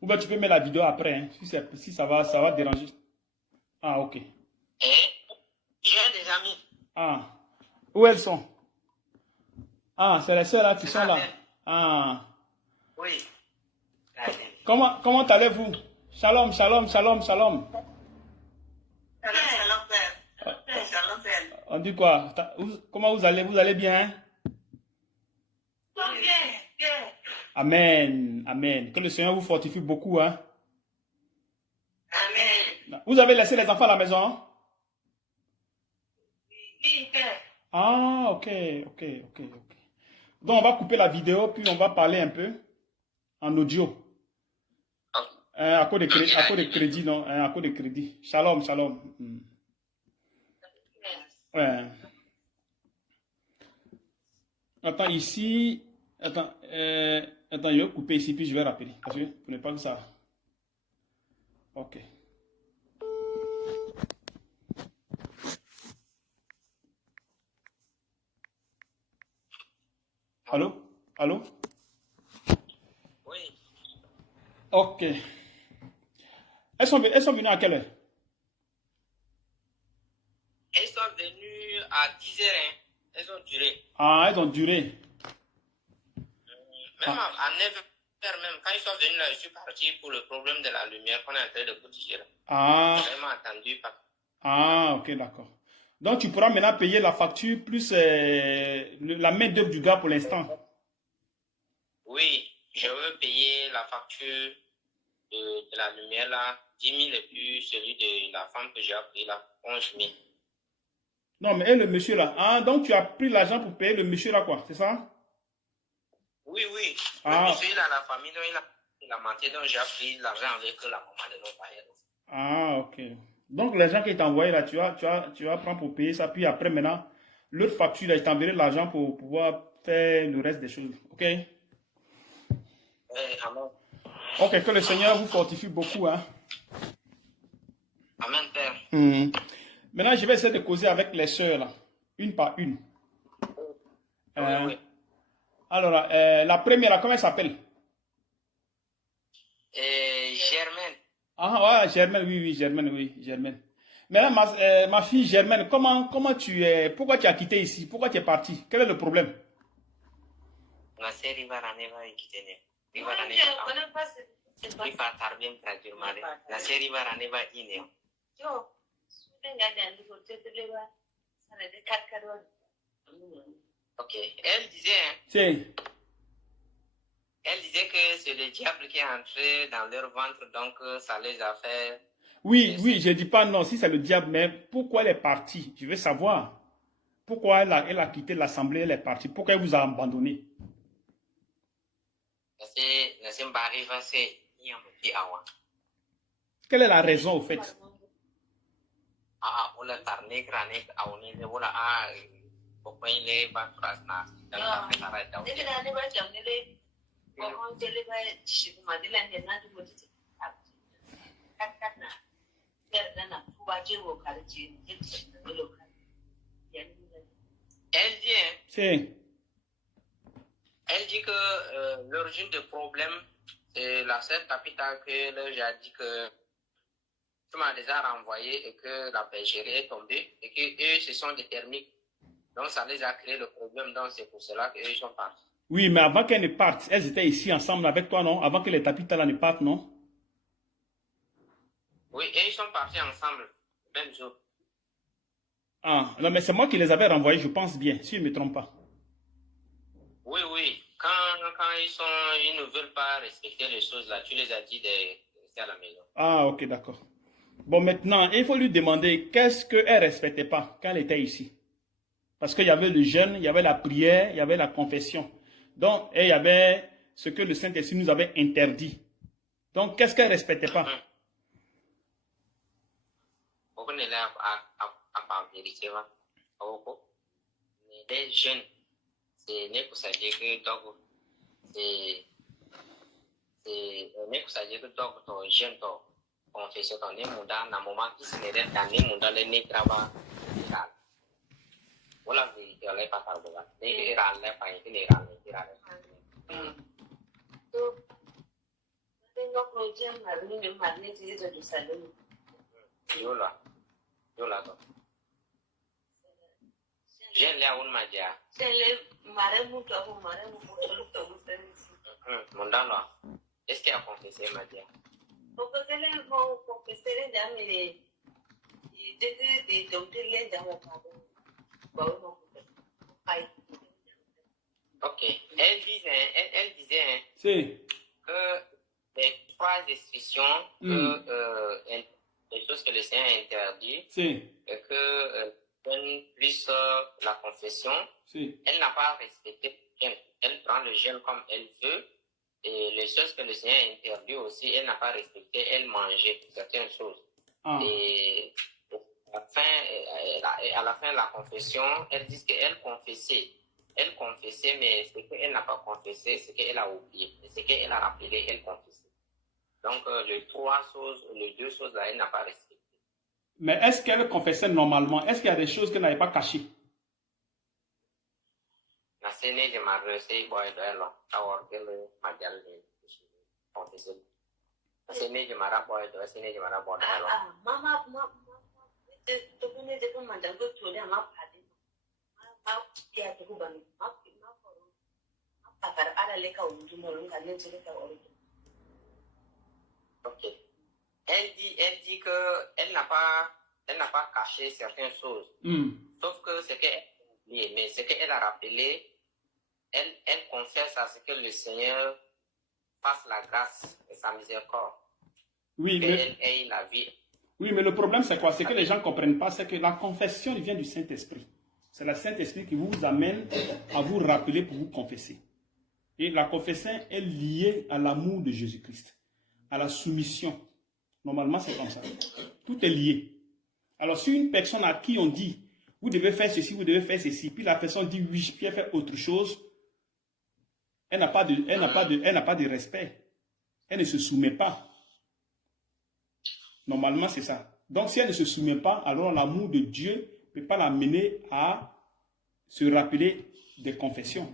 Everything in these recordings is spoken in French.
Ou bien tu peux mettre la vidéo après, hein, si ça va déranger. Ah, ok. J'ai des amis. Ah, où elles sont? Ah, c'est les sœurs là qui sont là. Ah. Oui. Comment allez-vous? Shalom, shalom, shalom, shalom. Shalom, père. Shalom, père. On dit quoi? Comment vous allez? Vous allez bien? Bien, bien. Amen, amen. Que le Seigneur vous fortifie beaucoup, hein? Amen. Vous avez laissé les enfants à la maison? Oui, père. Ah, ok. Donc, on va couper la vidéo, puis on va parler un peu en audio. À cause de crédit, non? À cause de crédit. Shalom, shalom. Ouais. Attends, ici. Attends, je vais couper ici, puis je vais rappeler. Parce que pour ne pas que ça. Ok. Allô? Allô? Oui. Ok. Elles sont venues à quelle heure? Elles sont venues à 10h. Hein. Elles ont duré. Ah, elles ont duré. Même à 9h même. Quand ils sont venus là, je suis parti pour le problème de la lumière qu'on est en train de corriger là. Ah. J'ai vraiment attendu. Ah, ok, d'accord. Donc, tu pourras maintenant payer la facture plus la main d'œuvre du gars pour l'instant. Oui, je veux payer la facture de la lumière là, 10 000 et puis celui de la femme que j'ai appris là, 11 000. Non, mais et le monsieur là. Ah, donc tu as pris l'argent pour payer le monsieur là, quoi, c'est ça? Oui, oui. Ah. Le monsieur, il a la famille, donc il a menti, donc j'ai pris l'argent avec la maman de nos parents. Ah, ok. Donc, l'argent qu'il t'a envoyé là, tu vas prendre pour payer ça, puis après, maintenant, l'autre facture, là, je t'enverrai l'argent pour pouvoir faire le reste des choses. Ok? Amen. Ok, que le Seigneur vous fortifie beaucoup, hein? Amen, Père. Maintenant, je vais essayer de causer avec les sœurs, là, une par une. Oui. Alors, la première, comment elle s'appelle? Germaine. Ah, ouais, Germaine, oui, Germaine, oui, Germaine. Maintenant, ma fille Germaine, comment tu es, pourquoi tu as quitté ici? Pourquoi tu es parti? Quel est le problème? La série va ramener Ok, elle disait que c'est le diable qui est entré dans leur ventre, donc ça les a fait... Oui, je ne dis pas non, si c'est le diable, mais pourquoi elle est partie? Je veux savoir. Pourquoi elle a quitté l'assemblée, elle est partie? Pourquoi elle vous a abandonné? Quelle est la raison au fait? Elle dit que l'origine du problème, c'est la sœur capitale que j'ai dit que tu m'as déjà renvoyé et que la bergerie est tombée et qu'eux, ce sont des thermiques. Donc, ça les a créé le problème. Donc, c'est pour cela qu'eux sont partis. Oui, mais avant qu'elles ne partent, elles étaient ici ensemble avec toi, non? Avant que les tapis-là ne partent, non? Oui, et ils sont partis ensemble, le même jour. Ah, non, mais c'est moi qui les avais renvoyés, je pense bien, si je ne me trompe pas. Oui. Quand ils ne veulent pas respecter les choses là, tu les as dit de rester à la maison. Ah, ok, d'accord. Bon, maintenant, il faut lui demander qu'est-ce qu'elle ne respectait pas quand elle était ici. Parce qu'il y avait le jeûne, il y avait la prière, il y avait la confession. Donc, et il y avait ce que le Saint-Esprit nous avait interdit. Donc, qu'est-ce qu'elle ne respectait pas? Les jeunes, c'est ne kusaje que donc c'est ne kusaje que donc ton jeune ton confession ton ne muda na moment qui se ne dans ne muda le ne trava Voilà, il allait pas parler. Il allait pas, il allait. Donc, tengo projet marine magnétique du salon. Yola. J'ai l'air un magia. C'est le marais mouton pour marais mouton le Mondano. Est-ce qu'il a confessé magia? Donc, quel est mon confesseur d'amis de docteur l'endroit pardon. Ok. Elle disait Si. que les trois expressions, les choses que le Seigneur a interdites, Si. et que plus la confession, Si. elle n'a pas respecté le jeûne. Elle prend le jeûne comme elle veut. Et les choses que le Seigneur a interdites aussi, elle n'a pas respecté. Elle mangeait certaines choses. Ah. Et à la fin de la confession, elle dit qu'elle confessait. Elle confessait, mais ce qu'elle n'a pas confessé, c'est qu'elle a oublié. Et ce qu'elle a rappelé, elle confessait. Donc, les deux choses là, elle n'a pas respecté. Mais est-ce qu'elle confessait normalement? Est-ce qu'il y a des choses qu'elle n'avait pas cachées? Mama, tu connais des gens qui ont trouvé un map. Ok. Elle dit qu'elle n'a pas caché certaines choses. Sauf que c'est qu'elle a oublié. Mais ce qu'elle a rappelé, elle confesse à ce que le Seigneur fasse la grâce et sa miséricorde. Oui, qu'elle ait la vie. Oui, mais le problème, c'est quoi? C'est que les gens ne comprennent pas, c'est que la confession vient du Saint-Esprit. C'est le Saint-Esprit qui vous amène à vous rappeler pour vous confesser. Et la confession est liée à l'amour de Jésus-Christ, à la soumission. Normalement, c'est comme ça. Tout est lié. Alors, si une personne à qui on dit, vous devez faire ceci, vous devez faire ceci, puis la personne dit oui, puis elle fait autre chose, elle n'a pas de respect. Elle ne se soumet pas. Normalement, c'est ça. Donc, si elle ne se soumet pas, alors l'amour de Dieu ne peut pas l'amener à se rappeler des confessions.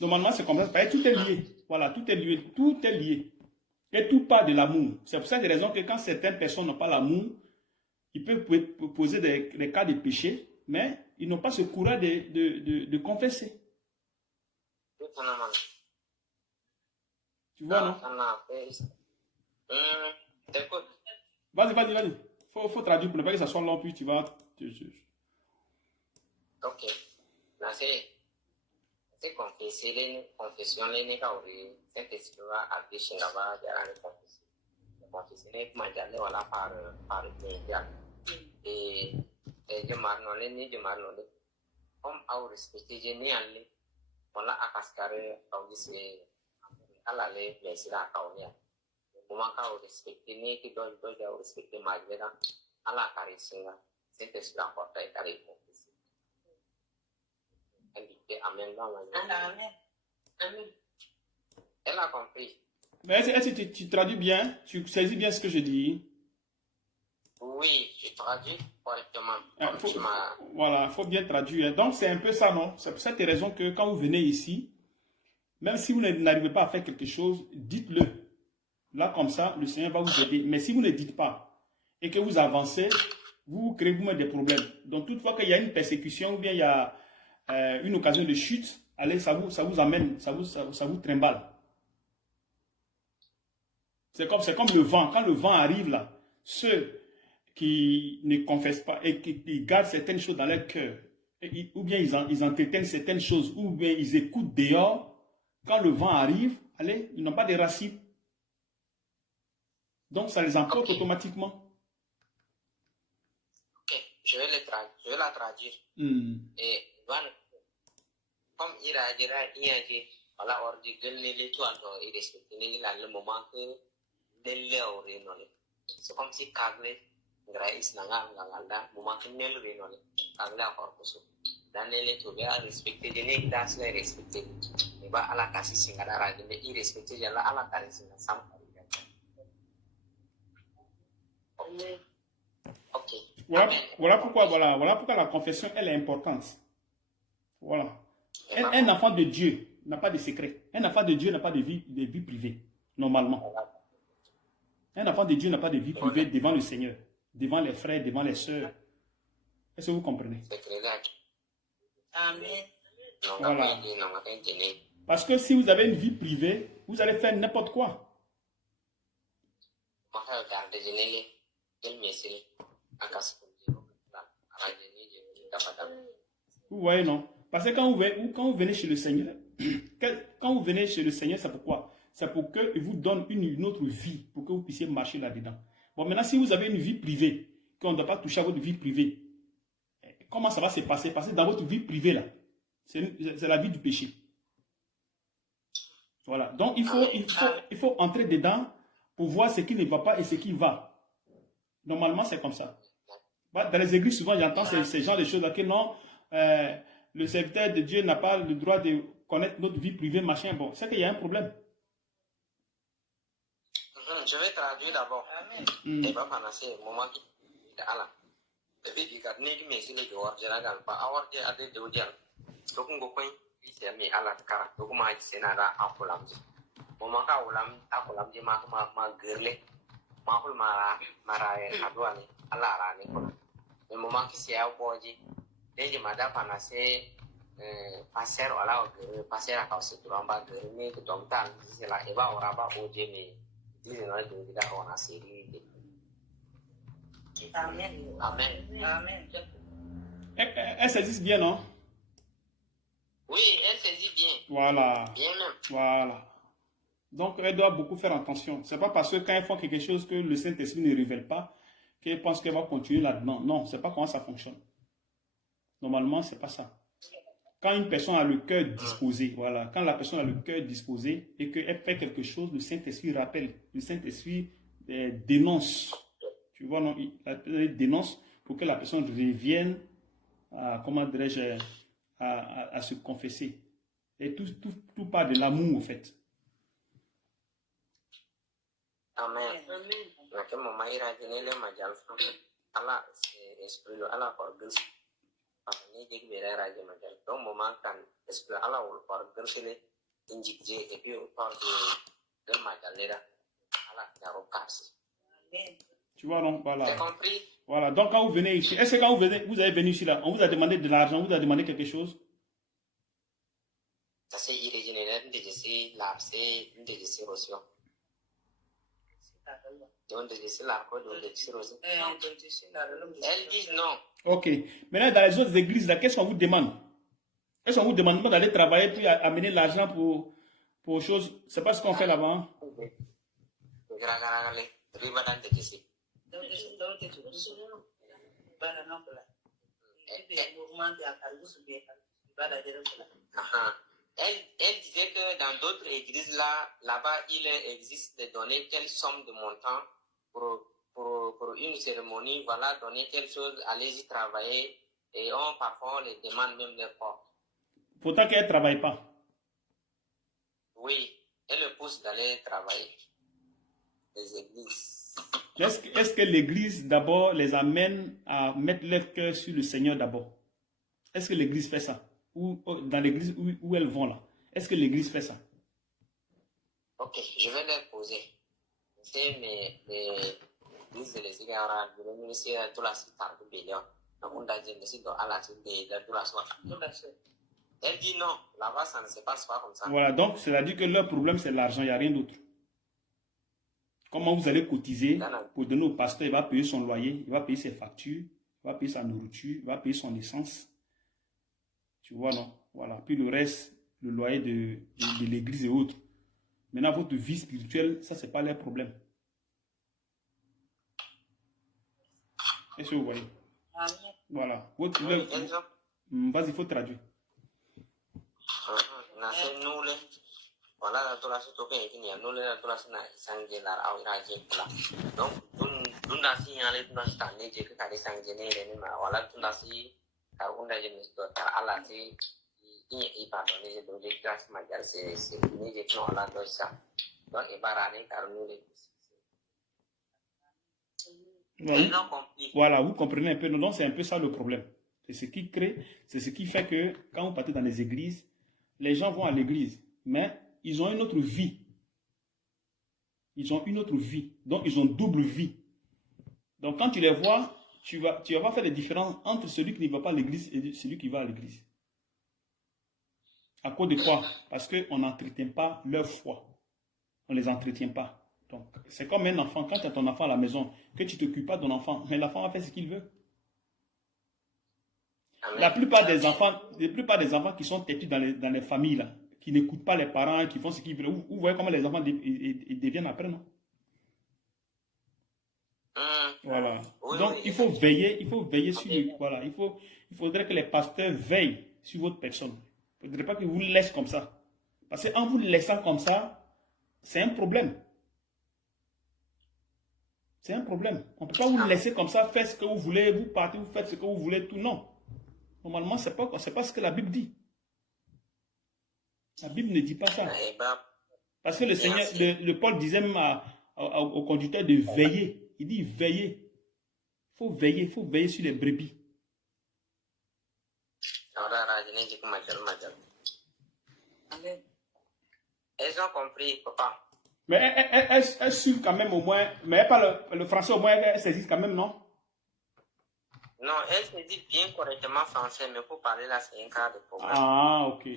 Normalement, c'est comme ça. Tout est lié. Voilà, tout est lié. Tout est lié. Et tout part de l'amour. C'est pour cette raison que quand certaines personnes n'ont pas l'amour, ils peuvent poser des cas de péché, mais ils n'ont pas ce courage de confesser. Tu vois, non? Vas-y. Faut traduire pour ne pas que ça soit long, puis tu vas... Ok. Là, c'est confession, les négats, Saint-Esprit va appeler Shingaba, derrière les confessions. Les confessions, les mandales, voilà, par l'immédiat. Et je m'arnole, comme à respecter, je n'ai allé, voilà, à Cascare, à lycée, à l'aller, mais c'est là, à Kaunia. Comment à respecter, n'est que doit respecter Magdena, à la Carissinga, Saint-Esprit à porter et à les confesser. Elle dit Amen. Amen. Elle a compris. Mais est-ce que tu traduis bien? Tu saisis bien ce que je dis? Oui, je traduis correctement. Voilà, il faut bien traduire. Donc, c'est un peu ça, non? C'est pour cette raison que quand vous venez ici, même si vous n'arrivez pas à faire quelque chose, dites-le. Là, comme ça, le Seigneur va vous aider. Mais si vous ne dites pas et que vous avancez, vous créez vous-même des problèmes. Donc, toutefois qu'il y a une persécution ou bien il y a une occasion de chute, allez, ça vous amène, ça vous trimballe. C'est comme le vent. Quand le vent arrive là, ceux qui ne confessent pas et qui gardent certaines choses dans leur cœur, ou bien ils entretiennent certaines choses, ou bien ils écoutent dehors, quand le vent arrive, allez, ils n'ont pas de racines. Donc ça les emporte automatiquement. Ok, je vais la traduire. Et voilà, comme il a dit, voilà, on dit que l'étoile est respectée, le moment que c'est comme si Kagle, Grace Nanga, moment que Nel Renole, Kagle a corpus. Dans les to be respected, the name that's very respected. Eba ala kasi singara, mais irrespecté, yalla ala kasi sam. Ok. Voilà pourquoi la confession, elle est importante. Voilà. Un enfant de Dieu n'a pas de secret. Un enfant de Dieu n'a pas de vie privée, normalement. Un enfant de Dieu n'a pas de vie privée devant le Seigneur, devant les frères, devant les sœurs. Est-ce que vous comprenez? Amen. Voilà. Parce que si vous avez une vie privée, vous allez faire n'importe quoi. Vous voyez, non? Parce que quand vous venez chez le Seigneur, quand vous venez chez le Seigneur, c'est pourquoi? C'est pour qu'il vous donne une autre vie, pour que vous puissiez marcher là-dedans. Bon, maintenant, si vous avez une vie privée, qu'on ne doit pas toucher à votre vie privée, comment ça va se passer? Parce que dans votre vie privée, là, c'est la vie du péché. Voilà. Donc, il faut entrer dedans pour voir ce qui ne va pas et ce qui va. Normalement, c'est comme ça. Dans les églises, souvent, j'entends ces genres de choses-là que non, le serviteur de Dieu n'a pas le droit de connaître notre vie privée, machin. Bon, c'est qu'il y a un problème. Je vais traduire d'abord. Et pas penser au moment qui est là. Depuis qu'il a né du Messie, il doit généralement pas avoir des adeptes de Dieu. Donc, on comprend. Il s'est mis à la cara. Donc, on m'a dit c'est nada à Colamdi. Au moment où à Colamdi m'a gueulé. Mara Adouane, à la rane. Le moment qui s'est abordé, les madame panacé, passer à la passer à cause de l'amba de l'année que ton temps, c'est là, et va au rabat au génie. Disons-le de la on a série. Amen. Amen. Amen. Elle saisit bien, non? Oui, elle saisit bien. Voilà. Bien même. Voilà. Donc, elle doit beaucoup faire attention. Ce n'est pas parce que quand elle fait quelque chose que le Saint-Esprit ne révèle pas qu'elle pense qu'elle va continuer là-dedans. Non, ce n'est pas comment ça fonctionne. Normalement, ce n'est pas ça. Quand une personne a le cœur disposé, voilà, quand la personne a le cœur disposé et qu'elle fait quelque chose, le Saint-Esprit rappelle. Le Saint-Esprit dénonce. Tu vois, non, il dénonce pour que la personne revienne à, comment dirais-je, à se confesser. Et tout part de l'amour, en fait. Amen. Nake mama ira jene le majal fam. Ala esprit lo ala for gils. Ni deg bere ra je majal. Donc moment kan esprit ala wol for gilsele injikje et puis for de majal là. Ala yaro kasi. Tu vois donc voilà. T'as compris? Voilà. Donc quand vous venez ici, est-ce que quand vous avez venu ici là, on vous a demandé de l'argent, on vous a demandé quelque chose? Ça c'est irrégénéré de c'est lapse de c'est reçu. Elle dit non. Ok. Maintenant, dans les autres églises, là, qu'est-ce qu'on vous demande? Est-ce qu'on vous demande d'aller travailler puis amener l'argent pour choses? C'est pas ce qu'on fait là-bas. Elle disait que dans d'autres églises là-bas, il existe de donner telle somme de montant pour une cérémonie, voilà, donner telle chose, allez-y travailler, et parfois on les demande même des portes. Pourtant qu'elle ne travaille pas. Oui, elle le pousse d'aller travailler. Les églises. Est-ce que l'église d'abord les amène à mettre leur cœur sur le Seigneur d'abord? Est-ce que l'église fait ça? Ou dans l'église où elles vont là? Est-ce que l'église fait ça? Ok, je vais leur poser. C'est mes églises les égards de le ministère de la cité de Bélion. Elle dit non, là-bas ça ne se passe pas comme ça. Voilà, donc c'est-à-dire que leur problème c'est l'argent, il n'y a rien d'autre. Comment vous allez cotiser pour donner au pasteur? Il va payer son loyer, il va payer ses factures, il va payer sa nourriture, il va payer son essence. Tu vois, non? Voilà. Puis le reste, le loyer de l'église et autres. Maintenant, votre vie spirituelle, ça, c'est pas leur problème. Est-ce que vous voyez? Voilà. Vas-y, il faut traduire. Voilà, la se toque et qui n'y a non la se n'a sangé la auraje pla. Donc, tunda si yale tunda stane je que kali sangé ne ma wala tunda si karunda je ne sto tar ala si i pardon je do je classe magal c'est ni je no ala do ça. Donc e barane karunu le. Voilà, Ils ont compris. voilà, vous comprenez un peu. Donc, c'est un peu ça le problème. C'est ce qui crée, c'est ce qui fait que quand vous partez dans les églises, les gens vont à l'église, mais ils ont une autre vie. Ils ont une autre vie. Donc, ils ont double vie. Donc, quand tu les vois, tu vas pas faire la différence entre celui qui ne va pas à l'église et celui qui va à l'église. À cause de quoi? Parce qu'on n'entretient pas leur foi. On ne les entretient pas. Donc, c'est comme un enfant. Quand tu as ton enfant à la maison, que tu ne t'occupes pas de ton enfant, mais l'enfant va faire ce qu'il veut. Amen. La plupart des enfants qui sont têtus dans les familles, là, qui n'écoutent pas les parents, qui font ce qu'ils veulent, vous voyez comment les enfants deviennent après, non? Voilà. Oui, Donc, oui. il faut veiller sur... Voilà, il faudrait que les pasteurs veillent sur votre personne. Il ne faudrait pas qu'ils vous laissent comme ça. Parce qu'en vous laissant comme ça, c'est un problème. C'est un problème. On ne peut pas vous laisser comme ça, faire ce que vous voulez, vous partez, vous faites ce que vous voulez, tout. Non. Normalement, ce n'est pas ce que la Bible dit. La Bible ne dit pas ça. Eh ben, Parce que le Seigneur, le Paul disait même au conducteur de veiller. Il dit veiller. Il faut veiller sur les brebis. Amen. Elles ont compris, papa. Mais elles suivent quand même au moins, mais pas le français au moins, elles saisissent quand même, non? Non, elles se disent bien correctement français, mais pour parler là, c'est un cas de problème. Ah, ok.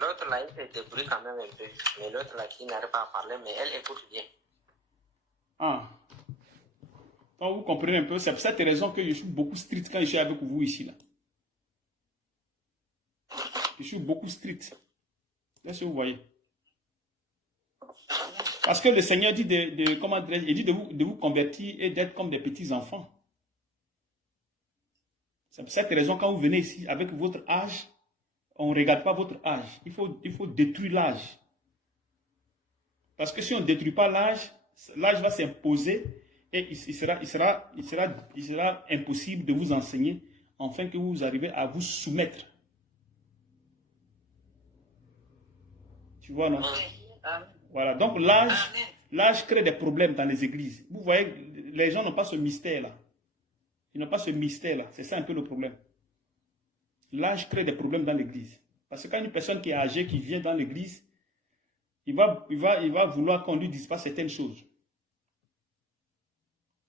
L'autre là, il se débrouille quand même un peu. Mais l'autre là, qui n'arrive pas à parler, mais elle écoute bien. Ah. Donc vous comprenez un peu, c'est pour cette raison que je suis beaucoup strict quand je suis avec vous ici, là. Je suis beaucoup strict. Est-ce que vous voyez? Parce que le Seigneur dit il dit de vous convertir et d'être comme des petits enfants. C'est pour cette raison, quand vous venez ici avec votre âge, on ne regarde pas votre âge. Il faut détruire l'âge. Parce que si on ne détruit pas l'âge, l'âge va s'imposer et il sera impossible de vous enseigner afin que vous arrivez à vous soumettre. Tu vois, non? Amen. Voilà, donc l'âge crée des problèmes dans les églises. Vous voyez, les gens n'ont pas ce mystère-là. Ils n'ont pas ce mystère-là. C'est ça un peu le problème. L'âge crée des problèmes dans l'église. Parce que quand une personne qui est âgée, qui vient dans l'église, il va vouloir qu'on ne lui dise pas certaines choses.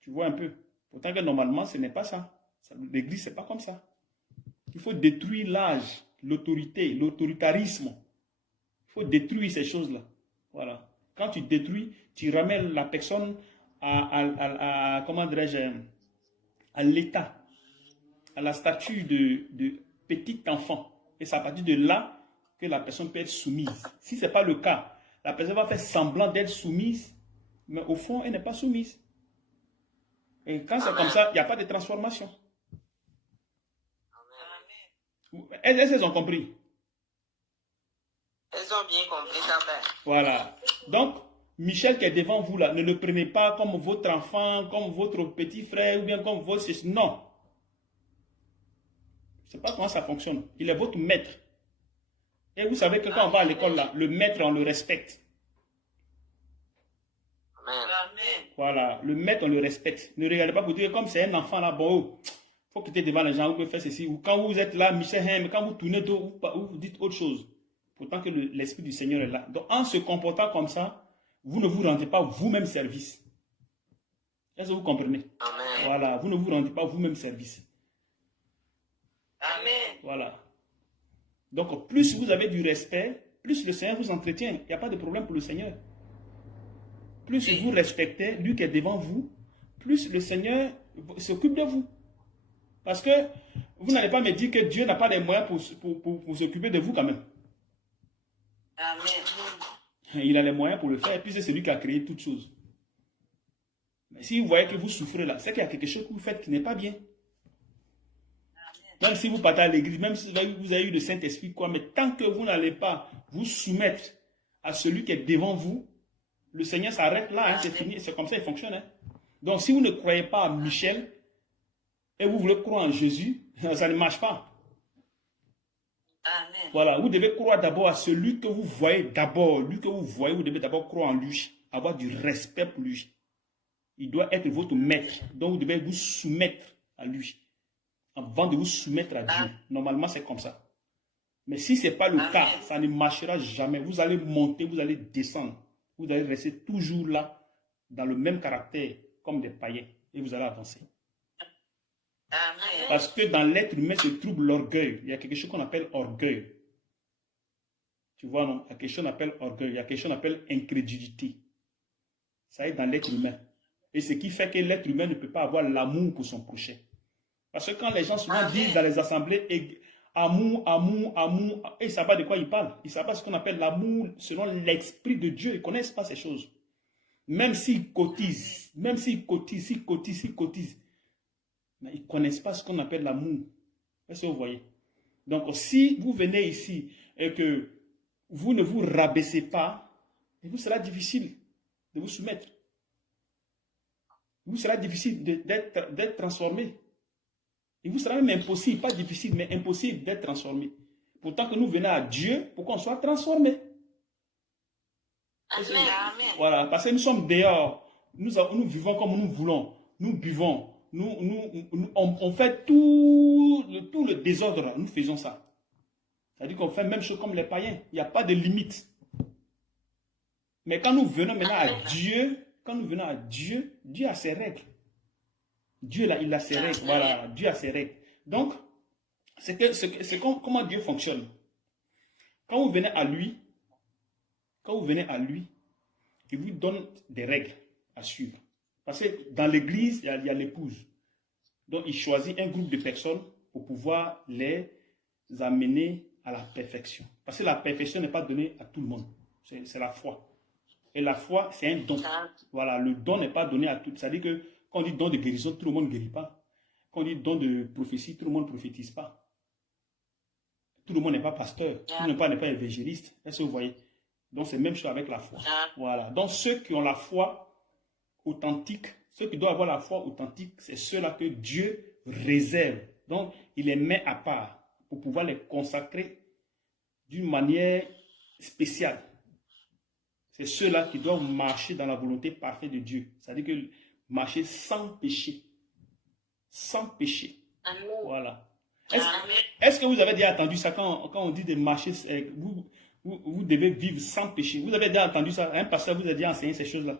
Tu vois un peu. Pourtant que normalement, ce n'est pas ça. L'église, ce n'est pas comme ça. Il faut détruire l'âge, l'autorité, l'autoritarisme. Il faut détruire ces choses-là. Voilà. Quand tu détruis, tu ramènes la personne comment dirais-je, à l'état, à la statue de petit enfant. Et c'est à partir de là que la personne peut être soumise. Si ce n'est pas le cas, la personne va faire semblant d'être soumise, mais au fond, elle n'est pas soumise. Et quand c'est comme ça, il n'y a pas de transformation. Elles ont compris. Elles ont bien compris ça, père. Voilà. Donc, Michel qui est devant vous là, ne le prenez pas comme votre enfant, comme votre petit frère ou bien comme votre... Non. Je ne sais pas comment ça fonctionne. Il est votre maître. Et vous savez que quand on va à l'école là, le maître, on le respecte. Amen. Voilà. Le maître, on le respecte. Ne regardez pas pour dire comme c'est un enfant là, bon, il faut quitter devant les gens, vous pouvez faire ceci. Ou quand vous êtes là, Michel, mais quand vous tournez dos, vous dites autre chose. Pourtant que l'Esprit du Seigneur est là. Donc, en se comportant comme ça, vous ne vous rendez pas vous-même service. Est-ce que vous comprenez? Amen. Voilà, vous ne vous rendez pas vous-même service. Amen. Voilà. Donc, plus vous avez du respect, plus le Seigneur vous entretient. Il n'y a pas de problème pour le Seigneur. Plus vous respectez lui qui est devant vous, plus le Seigneur s'occupe de vous. Parce que vous n'allez pas me dire que Dieu n'a pas les moyens pour s'occuper de vous quand même. Amen. Il a les moyens pour le faire, et puis c'est celui qui a créé toutes choses. Mais si vous voyez que vous souffrez là, c'est qu'il y a quelque chose que vous faites qui n'est pas bien. Même si vous partez à l'église, même si vous avez eu le Saint-Esprit, quoi, mais tant que vous n'allez pas vous soumettre à celui qui est devant vous, le Seigneur s'arrête là, hein, c'est fini, c'est comme ça il fonctionne. Hein. Donc si vous ne croyez pas à Michel, et vous voulez croire en Jésus, ça ne marche pas. Amen. Voilà, vous devez croire d'abord à celui que vous voyez d'abord. Lui que vous voyez, vous devez d'abord croire en lui. avoir du respect pour lui. Il doit être votre maître. Donc, vous devez vous soumettre à lui avant de vous soumettre à Dieu. Normalement, c'est comme ça. Mais si ce n'est pas le cas, ça ne marchera jamais. Vous allez monter, vous allez descendre. Vous allez rester toujours là, dans le même caractère, comme des païens. Et vous allez avancer. Amen. Parce que dans l'être humain se trouve l'orgueil. Il y a quelque chose qu'on appelle orgueil. Tu vois, non? Il y a quelque chose qu'on appelle orgueil. Il y a quelque chose qu'on appelle incrédulité. Ça est dans l'être humain. Et ce qui fait que l'être humain ne peut pas avoir l'amour pour son prochain. Parce que quand les gens souvent disent dans les assemblées amour, amour, amour, et ils ne savent pas de quoi ils parlent. Ils ne savent pas ce qu'on appelle l'amour selon l'esprit de Dieu. Ils ne connaissent pas ces choses. Même s'ils cotisent, mais ils ne connaissent pas ce qu'on appelle l'amour. Est-ce que vous voyez? Donc, si vous venez ici et que vous ne vous rabaissez pas, il vous sera difficile de vous soumettre. Il vous sera difficile d'être transformé. Il vous sera même impossible, pas difficile, mais impossible d'être transformé. Pourtant que nous venons à Dieu pour qu'on soit transformé. Amen. Voilà, parce que nous sommes dehors. Nous vivons comme nous voulons. Nous buvons. On fait tout le désordre. Nous faisons ça. C'est-à-dire qu'on fait la même chose comme les païens. Il n'y a pas de limite. Mais quand nous venons maintenant à Dieu, Dieu a ses règles. Dieu, là, il a ses règles. Voilà, Dieu a ses règles. Donc, comment Dieu fonctionne. Quand vous venez à lui, il vous donne des règles à suivre. Parce que dans l'église, il y a l'épouse. Donc, il choisit un groupe de personnes pour pouvoir les amener à la perfection. Parce que la perfection n'est pas donnée à tout le monde. C'est la foi. Et la foi, c'est un don. Voilà, le don n'est pas donné à tout. C'est-à-dire que quand on dit don de guérison, tout le monde ne guérit pas. Quand on dit don de prophétie, tout le monde ne prophétise pas. Tout le monde n'est pas pasteur. Tout le monde n'est pas évangéliste. Est-ce que vous voyez? Donc, c'est la même chose avec la foi. Voilà. Donc, ceux qui ont la foi authentique, ceux qui doivent avoir la foi authentique, c'est ceux-là que Dieu réserve. Donc, il les met à part pour pouvoir les consacrer d'une manière spéciale. C'est ceux-là qui doivent marcher dans la volonté parfaite de Dieu. C'est-à-dire que marcher sans péché. Sans péché. Amen. Voilà. Est-ce que vous avez déjà entendu ça quand on dit de marcher, vous devez vivre sans péché? Vous avez déjà entendu ça? Un pasteur vous a déjà enseigné ces choses-là?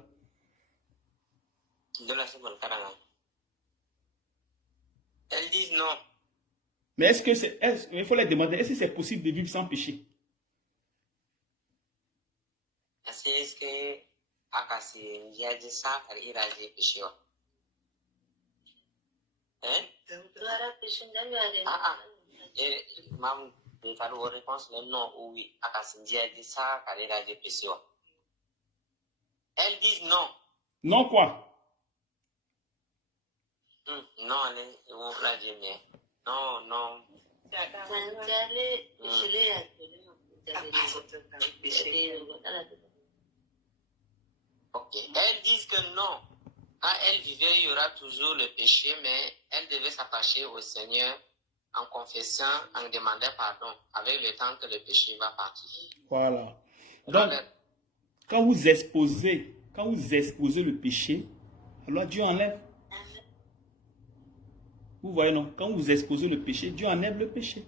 Elles disent non. Mais il faut les demander, est-ce que c'est possible de vivre sans péché? Est-ce que akasi njia dit ça car il a dit péché? Hein? Et mam de faire une réponse mais non ou oui akasi njia dit ça car il a dit péché. Elles disent non. Non quoi? Non, ils vont la dire non, non. Ok. Elles disent que non. Quand elles vivaient, il y aura toujours le péché, mais elles devaient s'attacher au Seigneur en confessant, en demandant pardon, avec le temps que le péché va partir. Voilà. Donc, quand vous exposez le péché, alors Dieu enlève. Vous voyez, non? Quand vous exposez le péché, Dieu enlève le péché.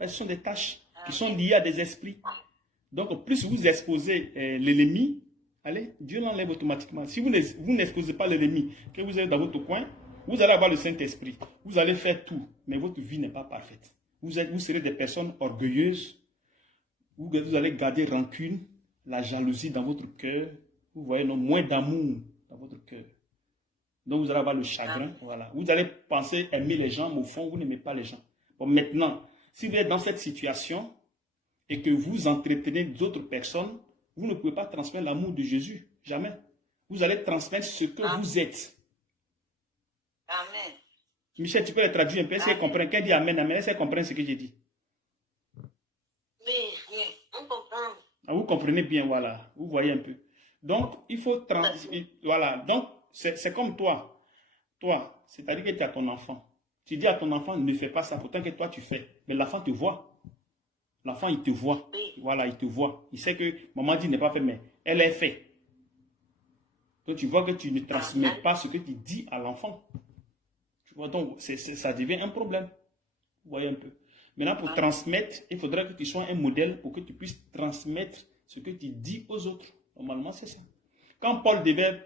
Ce sont des tâches qui sont liées à des esprits. Donc, plus vous exposez l'ennemi, allez, Dieu l'enlève automatiquement. Si vous n'exposez pas l'ennemi, que vous êtes dans votre coin, vous allez avoir le Saint-Esprit. Vous allez faire tout, mais votre vie n'est pas parfaite. Vous serez des personnes orgueilleuses. Vous allez garder rancune, la jalousie dans votre cœur. Vous voyez, non, moins d'amour dans votre cœur. Donc, vous allez avoir le chagrin. Voilà. Vous allez penser aimer les gens, mais au fond, vous n'aimez pas les gens. Bon, maintenant, si vous êtes dans cette situation et que vous entretenez d'autres personnes, vous ne pouvez pas transmettre l'amour de Jésus. Jamais. Vous allez transmettre ce que vous êtes. Amen. Michel, tu peux le traduire un peu. Est-ce qu'elle comprend? Quand elle dit Amen, Amen, est-ce qu'elle comprend ce que j'ai dit? Oui, on comprend. Ah, vous comprenez bien, voilà. Vous voyez un peu. Donc, il faut... Voilà. Donc, c'est comme toi. Toi, c'est-à-dire que tu as ton enfant. Tu dis à ton enfant, ne fais pas ça. Pourtant que toi, tu fais. Mais l'enfant te voit. L'enfant, il te voit. Oui. Voilà, il te voit. Il sait que maman dit n'est pas fait, mais elle est fait. Donc, tu vois que tu ne transmets pas ce que tu dis à l'enfant. Tu vois, donc, ça devient un problème. Vous voyez un peu. Maintenant, pour transmettre, il faudrait que tu sois un modèle pour que tu puisses transmettre ce que tu dis aux autres. Normalement, c'est ça. Quand Paul devait,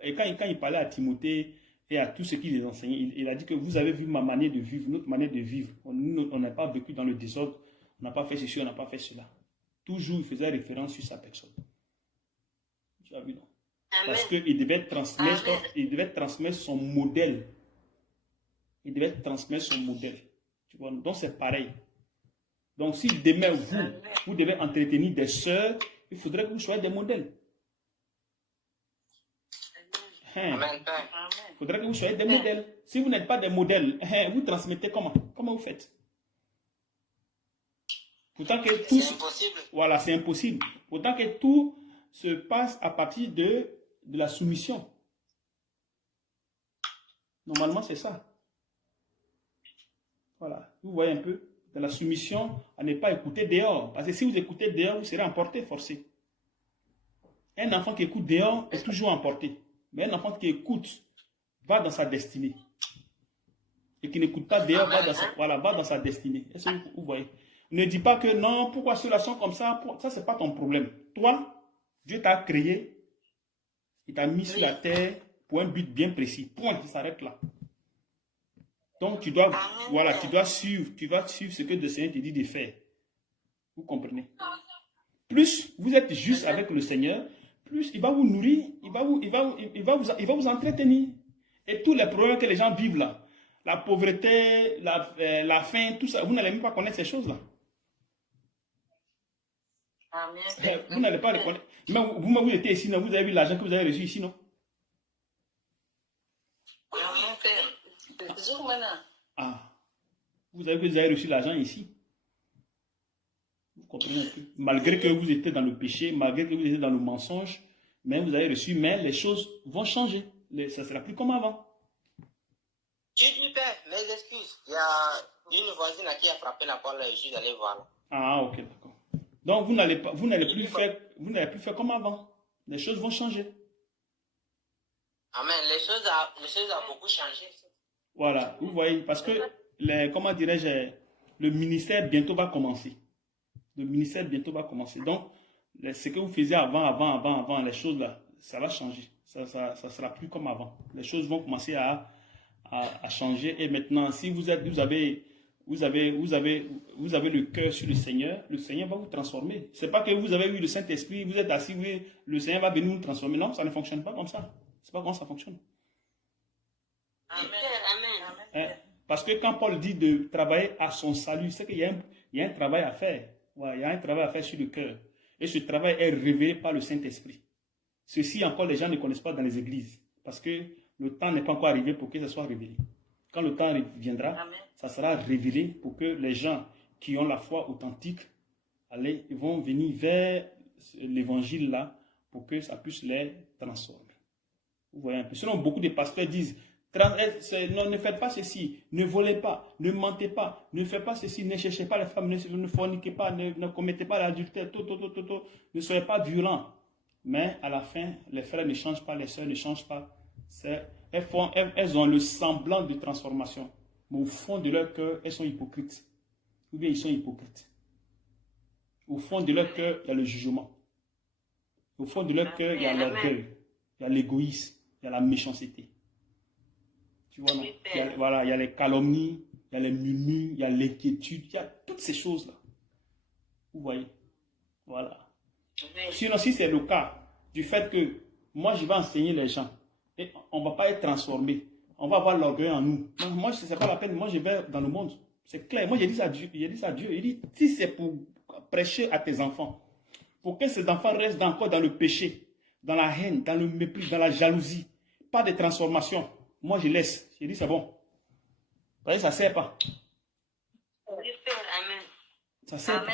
et quand il parlait à Timothée et à tous ceux qui les enseignaient, il a dit que vous avez vu ma manière de vivre, notre manière de vivre. On n'a pas vécu dans le désordre, on n'a pas fait ceci, on n'a pas fait cela. Toujours, il faisait référence sur sa personne. Tu as vu, non? Parce qu'il devait transmettre son modèle. Il devait transmettre son modèle. Tu vois? Donc, c'est pareil. Donc, si demain, vous devez entretenir des sœurs, il faudrait que vous soyez des modèles. Il faudrait que vous soyez des modèles. Si vous n'êtes pas des modèles, vous transmettez comment? Comment vous faites? Pourtant que tout... C'est impossible. Voilà, c'est impossible. Pourtant que tout se passe à partir de la soumission. Normalement, c'est ça. Voilà. Vous voyez un peu? De la soumission à ne pas écouter dehors. Parce que si vous écoutez dehors, vous serez emporté, forcé. Un enfant qui écoute dehors est toujours emporté. Mais un enfant qui écoute va dans sa destinée. Et qui n'écoute pas dehors va dans sa destinée. Est-ce que vous voyez? Ne dis pas que non, pourquoi ceux-là sont comme ça? Ça, ce n'est pas ton problème. Toi, Dieu t'a créé. Il t'a mis sur la terre pour un but bien précis. Point, il s'arrête là. Donc, tu dois suivre ce que le Seigneur te dit de faire. Vous comprenez? Plus vous êtes juste avec le Seigneur, plus il va vous nourrir, il va vous entretenir. Et tous les problèmes que les gens vivent là, la pauvreté, la faim, tout ça, vous n'allez même pas connaître ces choses-là. Vous n'allez pas les connaître. Mais vous étiez ici, non? Vous avez vu l'argent que vous avez reçu ici, non? Ah, vous avez reçu l'argent ici. Vous comprenez un peu? Malgré que vous étiez dans le péché, malgré que vous étiez dans le mensonge, mais vous avez reçu, mais les choses vont changer. Ça ne sera plus comme avant. Tu dis, père, mes excuses. Il y a une voisine à qui a frappé la porte, je suis allé voir. Ah, ok, d'accord. Donc, vous n'allez plus faire comme avant. Les choses vont changer. Amen. Les choses ont beaucoup changé. Voilà, vous voyez, parce que, comment dirais-je, le ministère bientôt va commencer. Le ministère bientôt va commencer. Donc, ce que vous faisiez avant, les choses là, ça va changer. Ça ne sera plus comme avant. Les choses vont commencer à changer. Et maintenant, si vous avez le cœur sur le Seigneur va vous transformer. Ce n'est pas que vous avez eu le Saint-Esprit, vous êtes assis, le Seigneur va venir nous transformer. Non, ça ne fonctionne pas comme ça. Ce n'est pas comment ça fonctionne. Amen. Parce que quand Paul dit de travailler à son salut, c'est qu'il y a un travail à faire. Ouais, il y a un travail à faire sur le cœur. Et ce travail est révélé par le Saint-Esprit. Ceci encore, les gens ne connaissent pas dans les églises. Parce que le temps n'est pas encore arrivé pour que ça soit révélé. Quand le temps viendra, ça sera révélé pour que les gens qui ont la foi authentique, ils vont venir vers l'évangile là pour que ça puisse les transformer. Vous voyez un peu. Sinon, beaucoup de pasteurs disent, non, ne faites pas ceci, ne volez pas, ne mentez pas, ne faites pas ceci, ne cherchez pas les femmes, ne forniquez pas, ne commettez pas l'adultère, ne soyez pas violents. Mais à la fin, les frères ne changent pas, les sœurs ne changent pas. Elles ont le semblant de transformation. Mais au fond de leur cœur, elles sont hypocrites. Ou bien ils sont hypocrites. Au fond de leur cœur, il y a le jugement. Au fond de leur cœur, il y a l'orgueil, il y a l'égoïsme, il y a la méchanceté. Tu vois, non? Il y a les calomnies, il y a les murmures, il y a l'inquiétude, il y a toutes ces choses-là. Vous voyez? Voilà. Sinon, si c'est le cas du fait que moi, je vais enseigner les gens et on ne va pas être transformé, on va avoir l'orgueil en nous. Moi, ce n'est pas la peine, moi, je vais dans le monde. C'est clair. Moi, j'ai dit ça à Dieu. Il dit, si c'est pour prêcher à tes enfants, pour que ces enfants restent encore dans le péché, dans la haine, dans le mépris, dans la jalousie, pas de transformation, moi, je laisse. J'ai dit, c'est bon. Vous voyez, ça ne sert pas. Ça ne sert pas.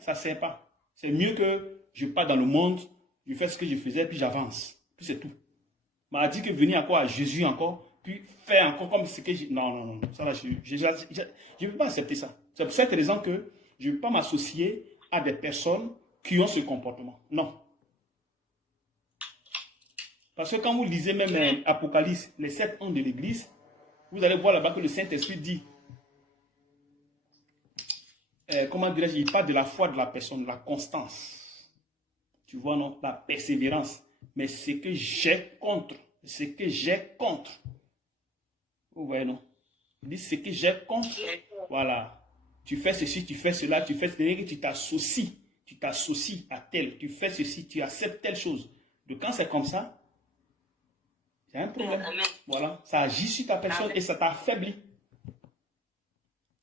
Ça ne sert pas. C'est mieux que je pars dans le monde, je fais ce que je faisais, puis j'avance. Puis c'est tout. On m'a dit que venir encore à Jésus encore, puis faire encore comme ce que j'ai... Non. Ça, là, je ne peux pas accepter ça. C'est pour cette raison que je ne veux pas m'associer à des personnes qui ont ce comportement. Non. Parce que quand vous lisez même Apocalypse, les 7 ans de l'Église, vous allez voir là-bas que le Saint-Esprit dit, comment dirais-je, il parle de la foi de la personne, de la constance. Tu vois, non? La persévérance. Mais ce que j'ai contre, ce que j'ai contre. Vous voyez, non? Il dit ce que j'ai contre. Voilà. Tu fais ceci, tu fais cela, tu fais cela, tu t'associes. Tu t'associes à tel. Tu fais ceci, tu acceptes telle chose. Donc quand c'est comme ça, il y a un problème. Amen. Voilà. Ça agit sur ta personne et ça t'affaiblit.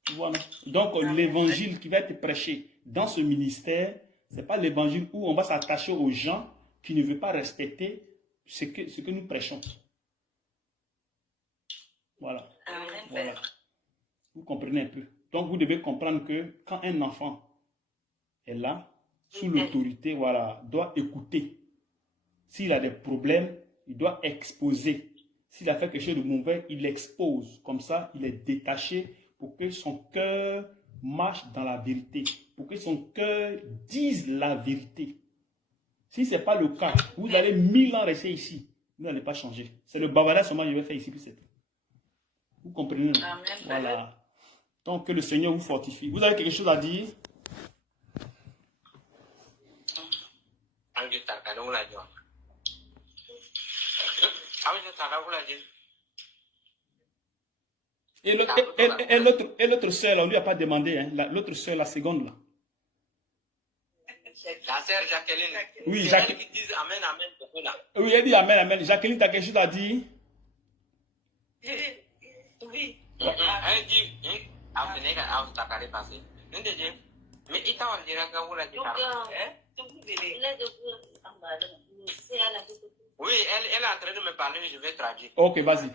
Tu vois, non? Donc l'évangile qui va être prêché dans ce ministère, ce n'est pas l'évangile où on va s'attacher aux gens qui ne veulent pas respecter ce que nous prêchons. Voilà. Amen. Voilà. Vous comprenez un peu. Donc, vous devez comprendre que quand un enfant est là, sous l'autorité, voilà, doit écouter. S'il a des problèmes, il doit exposer. S'il a fait quelque chose de mauvais, il expose. Comme ça, il est détaché pour que son cœur marche dans la vérité. Pour que son cœur dise la vérité. Si ce n'est pas le cas, vous allez 1000 ans rester ici. Vous n'allez pas changer. C'est le bavardage seulement que je vais faire ici, puis c'est tout. Vous comprenez? Amen. Voilà. Donc, que le Seigneur vous fortifie. Vous avez quelque chose à dire? Et l'autre soeur, on ne lui a pas demandé. Hein, l'autre soeur, la seconde, là. La sœur Jacqueline. Oui, C'est Jacqueline. elle qui dit Amen, Amen. C'est là. Oui, elle dit Amen, Amen. Jacqueline, tu as quelque chose à dire? Oui. Elle dit, ah, ce n'est qu'à vous t'accaler passé. Mais il t'a dit que vous l'avez dit. Oui, elle est en train de me parler, je vais traduire. Ok, vas-y.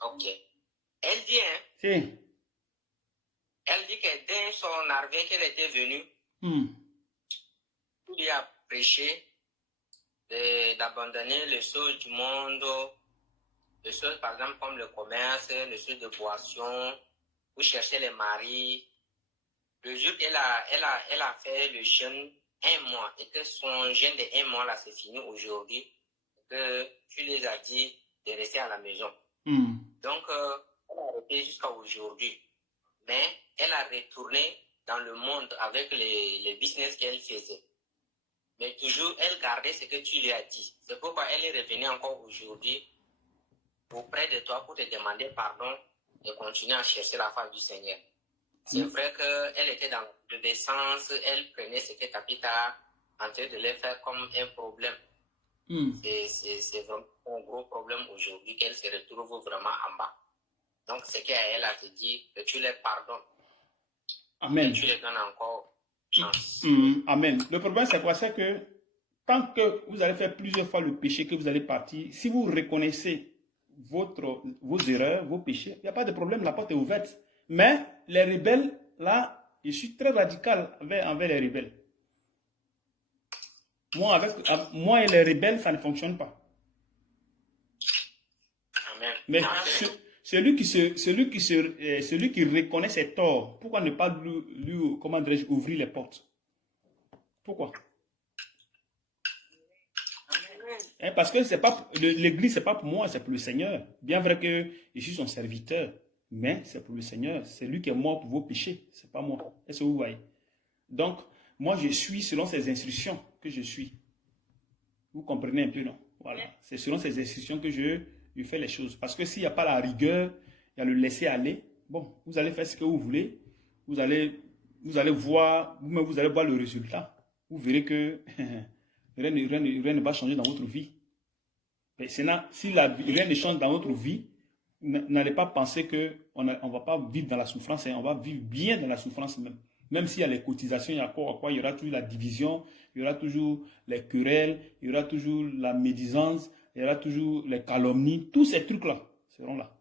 Ok. Elle dit, hein, Si. elle dit que dès son arrivée qu'elle était venue, il lui a prêché d'abandonner les choses du monde, les choses par exemple comme le commerce, les choses de boisson, ou chercher les maris. Le jour qu'elle a fait le jeûne 1 mois, et que son jeûne de 1 mois là c'est fini aujourd'hui, que tu les as dit de rester à la maison. Donc, elle a arrêté jusqu'à aujourd'hui. Mais elle a retourné dans le monde avec les business qu'elle faisait. Mais toujours, elle gardait ce que tu lui as dit. C'est pourquoi elle est revenue encore aujourd'hui auprès de toi pour te demander pardon et continuer à chercher la face du Seigneur. C'est vrai qu'elle était dans l'obéissance, elle prenait ce que Tabitha en train de les faire comme un problème. C'est vraiment un gros problème aujourd'hui qu'elle se retrouve vraiment en bas. Donc, c'est qu'elle a dit que tu les pardonnes. Amen. Que tu les donnes encore chance. Amen. Le problème, c'est quoi? C'est que tant que vous allez faire plusieurs fois le péché que vous allez partir, si vous reconnaissez vos erreurs, vos péchés, il n'y a pas de problème, la porte est ouverte. Mais les rebelles, là, je suis très radical envers les rebelles. Moi et les rebelles, ça ne fonctionne pas. Amen. Mais celui qui reconnaît ses torts, pourquoi ne pas lui comment dirais-je, ouvrir les portes? Pourquoi? Hein, parce que c'est pas l'église, c'est pas pour moi, c'est pour le Seigneur. Bien vrai que je suis son serviteur, mais c'est pour le Seigneur. C'est lui qui est mort pour vos péchés, c'est pas moi. Est-ce que vous voyez? Donc, moi, je suis selon ses instructions que je suis. Vous comprenez un peu, non? Voilà. C'est selon ces instructions que je fais les choses. Parce que s'il n'y a pas la rigueur, il y a le laisser aller. Bon, vous allez faire ce que vous voulez. Vous allez voir, vous-même, vous allez voir le résultat. Vous verrez que rien ne va changer dans votre vie. Mais si rien ne change dans votre vie, n'allez pas penser qu'on ne va pas vivre dans la souffrance. On va vivre bien dans la souffrance même. Même s'il y a les cotisations, il y a quoi, il y aura toujours la division, il y aura toujours les querelles, il y aura toujours la médisance, il y aura toujours les calomnies. Tous ces trucs-là seront là.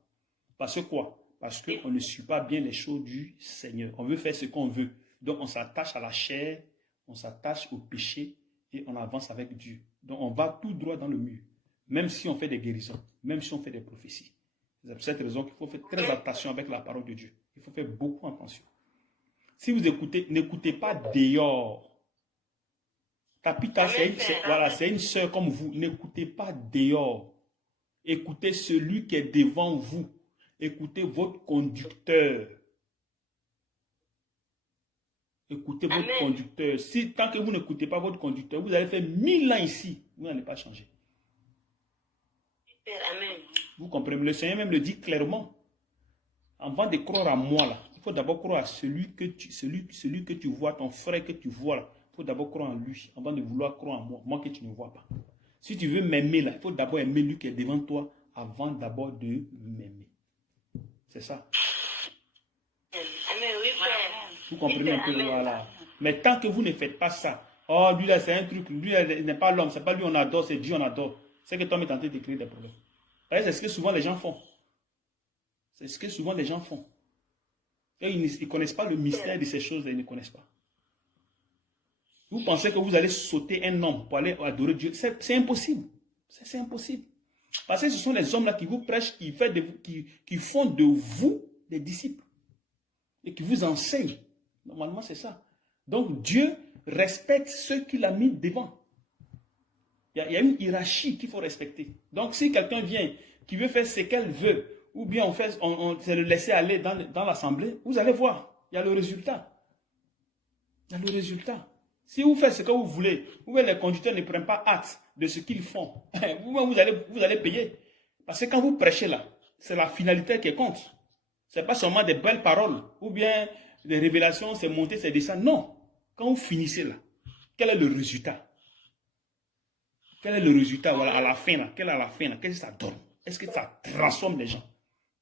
Parce que quoi? Parce qu'on ne suit pas bien les choses du Seigneur. On veut faire ce qu'on veut. Donc, on s'attache à la chair, on s'attache au péché et on avance avec Dieu. Donc, on va tout droit dans le mur. Même si on fait des guérisons, même si on fait des prophéties. C'est pour cette raison qu'il faut faire très attention avec la parole de Dieu. Il faut faire beaucoup attention. Si vous écoutez, n'écoutez pas dehors. Tapita, c'est une sœur comme vous. N'écoutez pas dehors. Écoutez celui qui est devant vous. Écoutez votre conducteur. Écoutez votre conducteur. Si tant que vous n'écoutez pas votre conducteur, vous allez faire 1000 ans ici. Vous n'allez pas changer. Amen. Vous comprenez? Le Seigneur même le dit clairement. Avant de croire à moi, là, il faut d'abord croire à celui que tu vois, ton frère que tu vois là. Il faut d'abord croire en lui, avant de vouloir croire en moi, moi que tu ne vois pas. Si tu veux m'aimer là, il faut d'abord aimer lui qui est devant toi, avant d'abord de m'aimer. C'est ça. Amen, oui, Père. Vous comprenez un peu, voilà. Mais tant que vous ne faites pas ça, oh, lui là, c'est un truc, lui là, il n'est pas l'homme, c'est pas lui on adore, c'est Dieu on adore. C'est que toi, tu es tenté de créer des problèmes. C'est ce que souvent les gens font. C'est ce que souvent les gens font. Et ils ne connaissent pas le mystère de ces choses, ils ne connaissent pas. Vous pensez que vous allez sauter un homme pour aller adorer Dieu. C'est impossible. C'est impossible. Parce que ce sont les hommes là qui vous prêchent, qui font de vous des disciples. Et qui vous enseignent. Normalement, c'est ça. Donc, Dieu respecte ceux qu'il a mis devant. Il y a une hiérarchie qu'il faut respecter. Donc, si quelqu'un vient, qui veut faire ce qu'elle veut, ou bien on le laisser aller dans l'assemblée, vous allez voir, il y a le résultat. Il y a le résultat. Si vous faites ce que vous voulez, ou bien les conducteurs ne prennent pas hâte de ce qu'ils font, vous allez payer. Parce que quand vous prêchez là, c'est la finalité qui compte. Ce n'est pas seulement des belles paroles, ou bien des révélations, c'est monter, c'est descendre. Non. Quand vous finissez là, quel est le résultat? Quel est le résultat voilà, à la fin là? Quel est à la fin là? Qu'est-ce que ça donne? Est-ce que ça transforme les gens?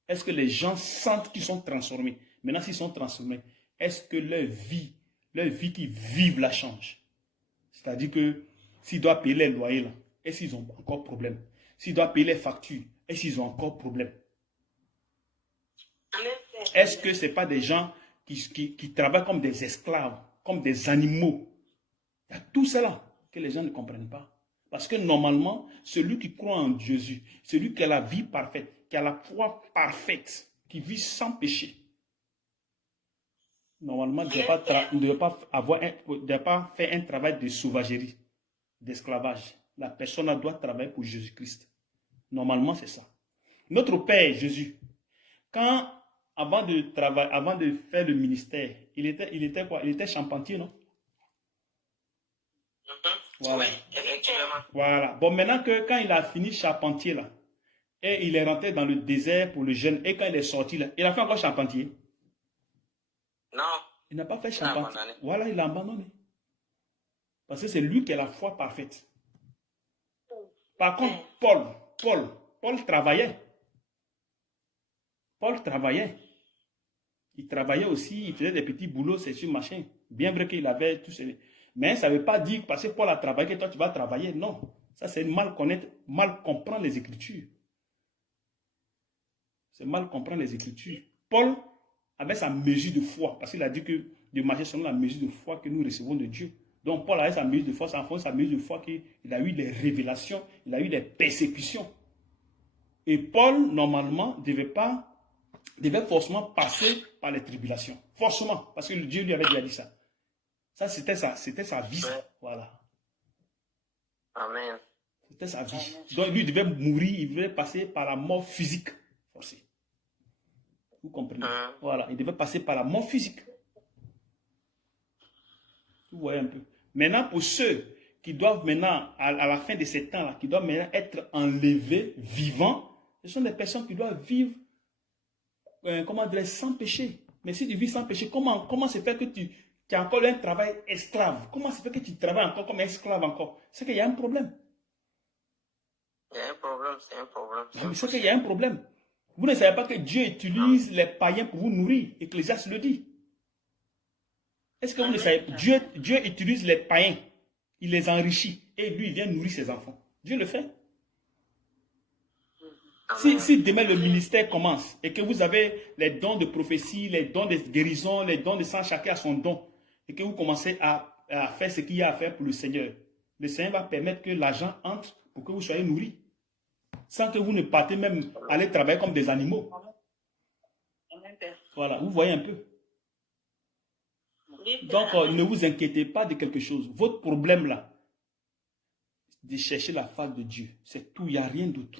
Est-ce que les gens sentent qu'ils sont transformés? Maintenant, s'ils sont transformés, est-ce que leur vie qu'ils vivent la change? C'est-à-dire que s'ils doivent payer les loyers là, est-ce qu'ils ont encore problème? S'ils doivent payer les factures, est-ce qu'ils ont encore problème? Est-ce que ce n'est pas des gens qui travaillent comme des esclaves, comme des animaux? Il y a tout cela que les gens ne comprennent pas. Parce que normalement, celui qui croit en Jésus, celui qui a la vie parfaite, qui a la foi parfaite, qui vit sans péché, normalement, ne doit pas faire un travail de sauvagerie, d'esclavage. La personne doit travailler pour Jésus-Christ. Normalement, c'est ça. Notre Père Jésus, avant de faire le ministère, il était quoi? Il était charpentier, non? Voilà. Oui, effectivement. Voilà. Bon, maintenant que quand il a fini charpentier là, et il est rentré dans le désert pour le jeûne, et quand il est sorti là, il a fait encore charpentier. Non. Il n'a pas fait charpentier. Voilà, il a abandonné. Parce que c'est lui qui a la foi parfaite. Par contre, Paul travaillait. Paul travaillait. Il travaillait aussi, il faisait des petits boulots, c'est sûr, machin. Bien vrai qu'il avait tout ce... Mais ça ne veut pas dire que parce que Paul a travaillé que toi tu vas travailler. Non. Ça c'est mal comprendre les Écritures. C'est mal comprendre les Écritures. Paul avait sa mesure de foi. Parce qu'il a dit que de marcher selon la mesure de foi que nous recevons de Dieu. Donc Paul avait sa mesure de foi. C'est en fonction de sa mesure de foi qu'il a eu des révélations. Il a eu des persécutions. Et Paul, normalement, devait forcément passer par les tribulations. Forcément. Parce que Dieu lui avait déjà dit ça. Ça, c'était sa vie. Voilà. Amen. C'était sa vie. Donc, lui, il devait mourir, il devait passer par la mort physique. Forcée. Vous comprenez? Voilà, il devait passer par la mort physique. Vous voyez un peu. Maintenant, pour ceux qui doivent maintenant, à la fin de ces temps-là, qui doivent maintenant être enlevés, vivants, ce sont des personnes qui doivent vivre, comment dire, sans péché. Mais si tu vis sans péché, comment se fait que tu as encore un travail esclave? Comment se fait que tu travailles encore comme esclave encore? C'est qu'il y a un problème. Il y a un problème, c'est un problème. C'est qu'il y a un problème. Vous ne savez pas que Dieu utilise les païens pour vous nourrir. Ecclésiaste le dit. Est-ce que vous ne savez pas? Dieu utilise les païens. Il les enrichit. Et lui, il vient nourrir ses enfants. Dieu le fait. Si demain le ministère commence et que vous avez les dons de prophétie, les dons de guérison, les dons de sang, chacun a son don, et que vous commencez à faire ce qu'il y a à faire pour le Seigneur va permettre que l'argent entre pour que vous soyez nourris, sans que vous ne partez même aller travailler comme des animaux. Voilà, vous voyez un peu. Donc, ne vous inquiétez pas de quelque chose. Votre problème là, de chercher la face de Dieu, c'est tout, il n'y a rien d'autre.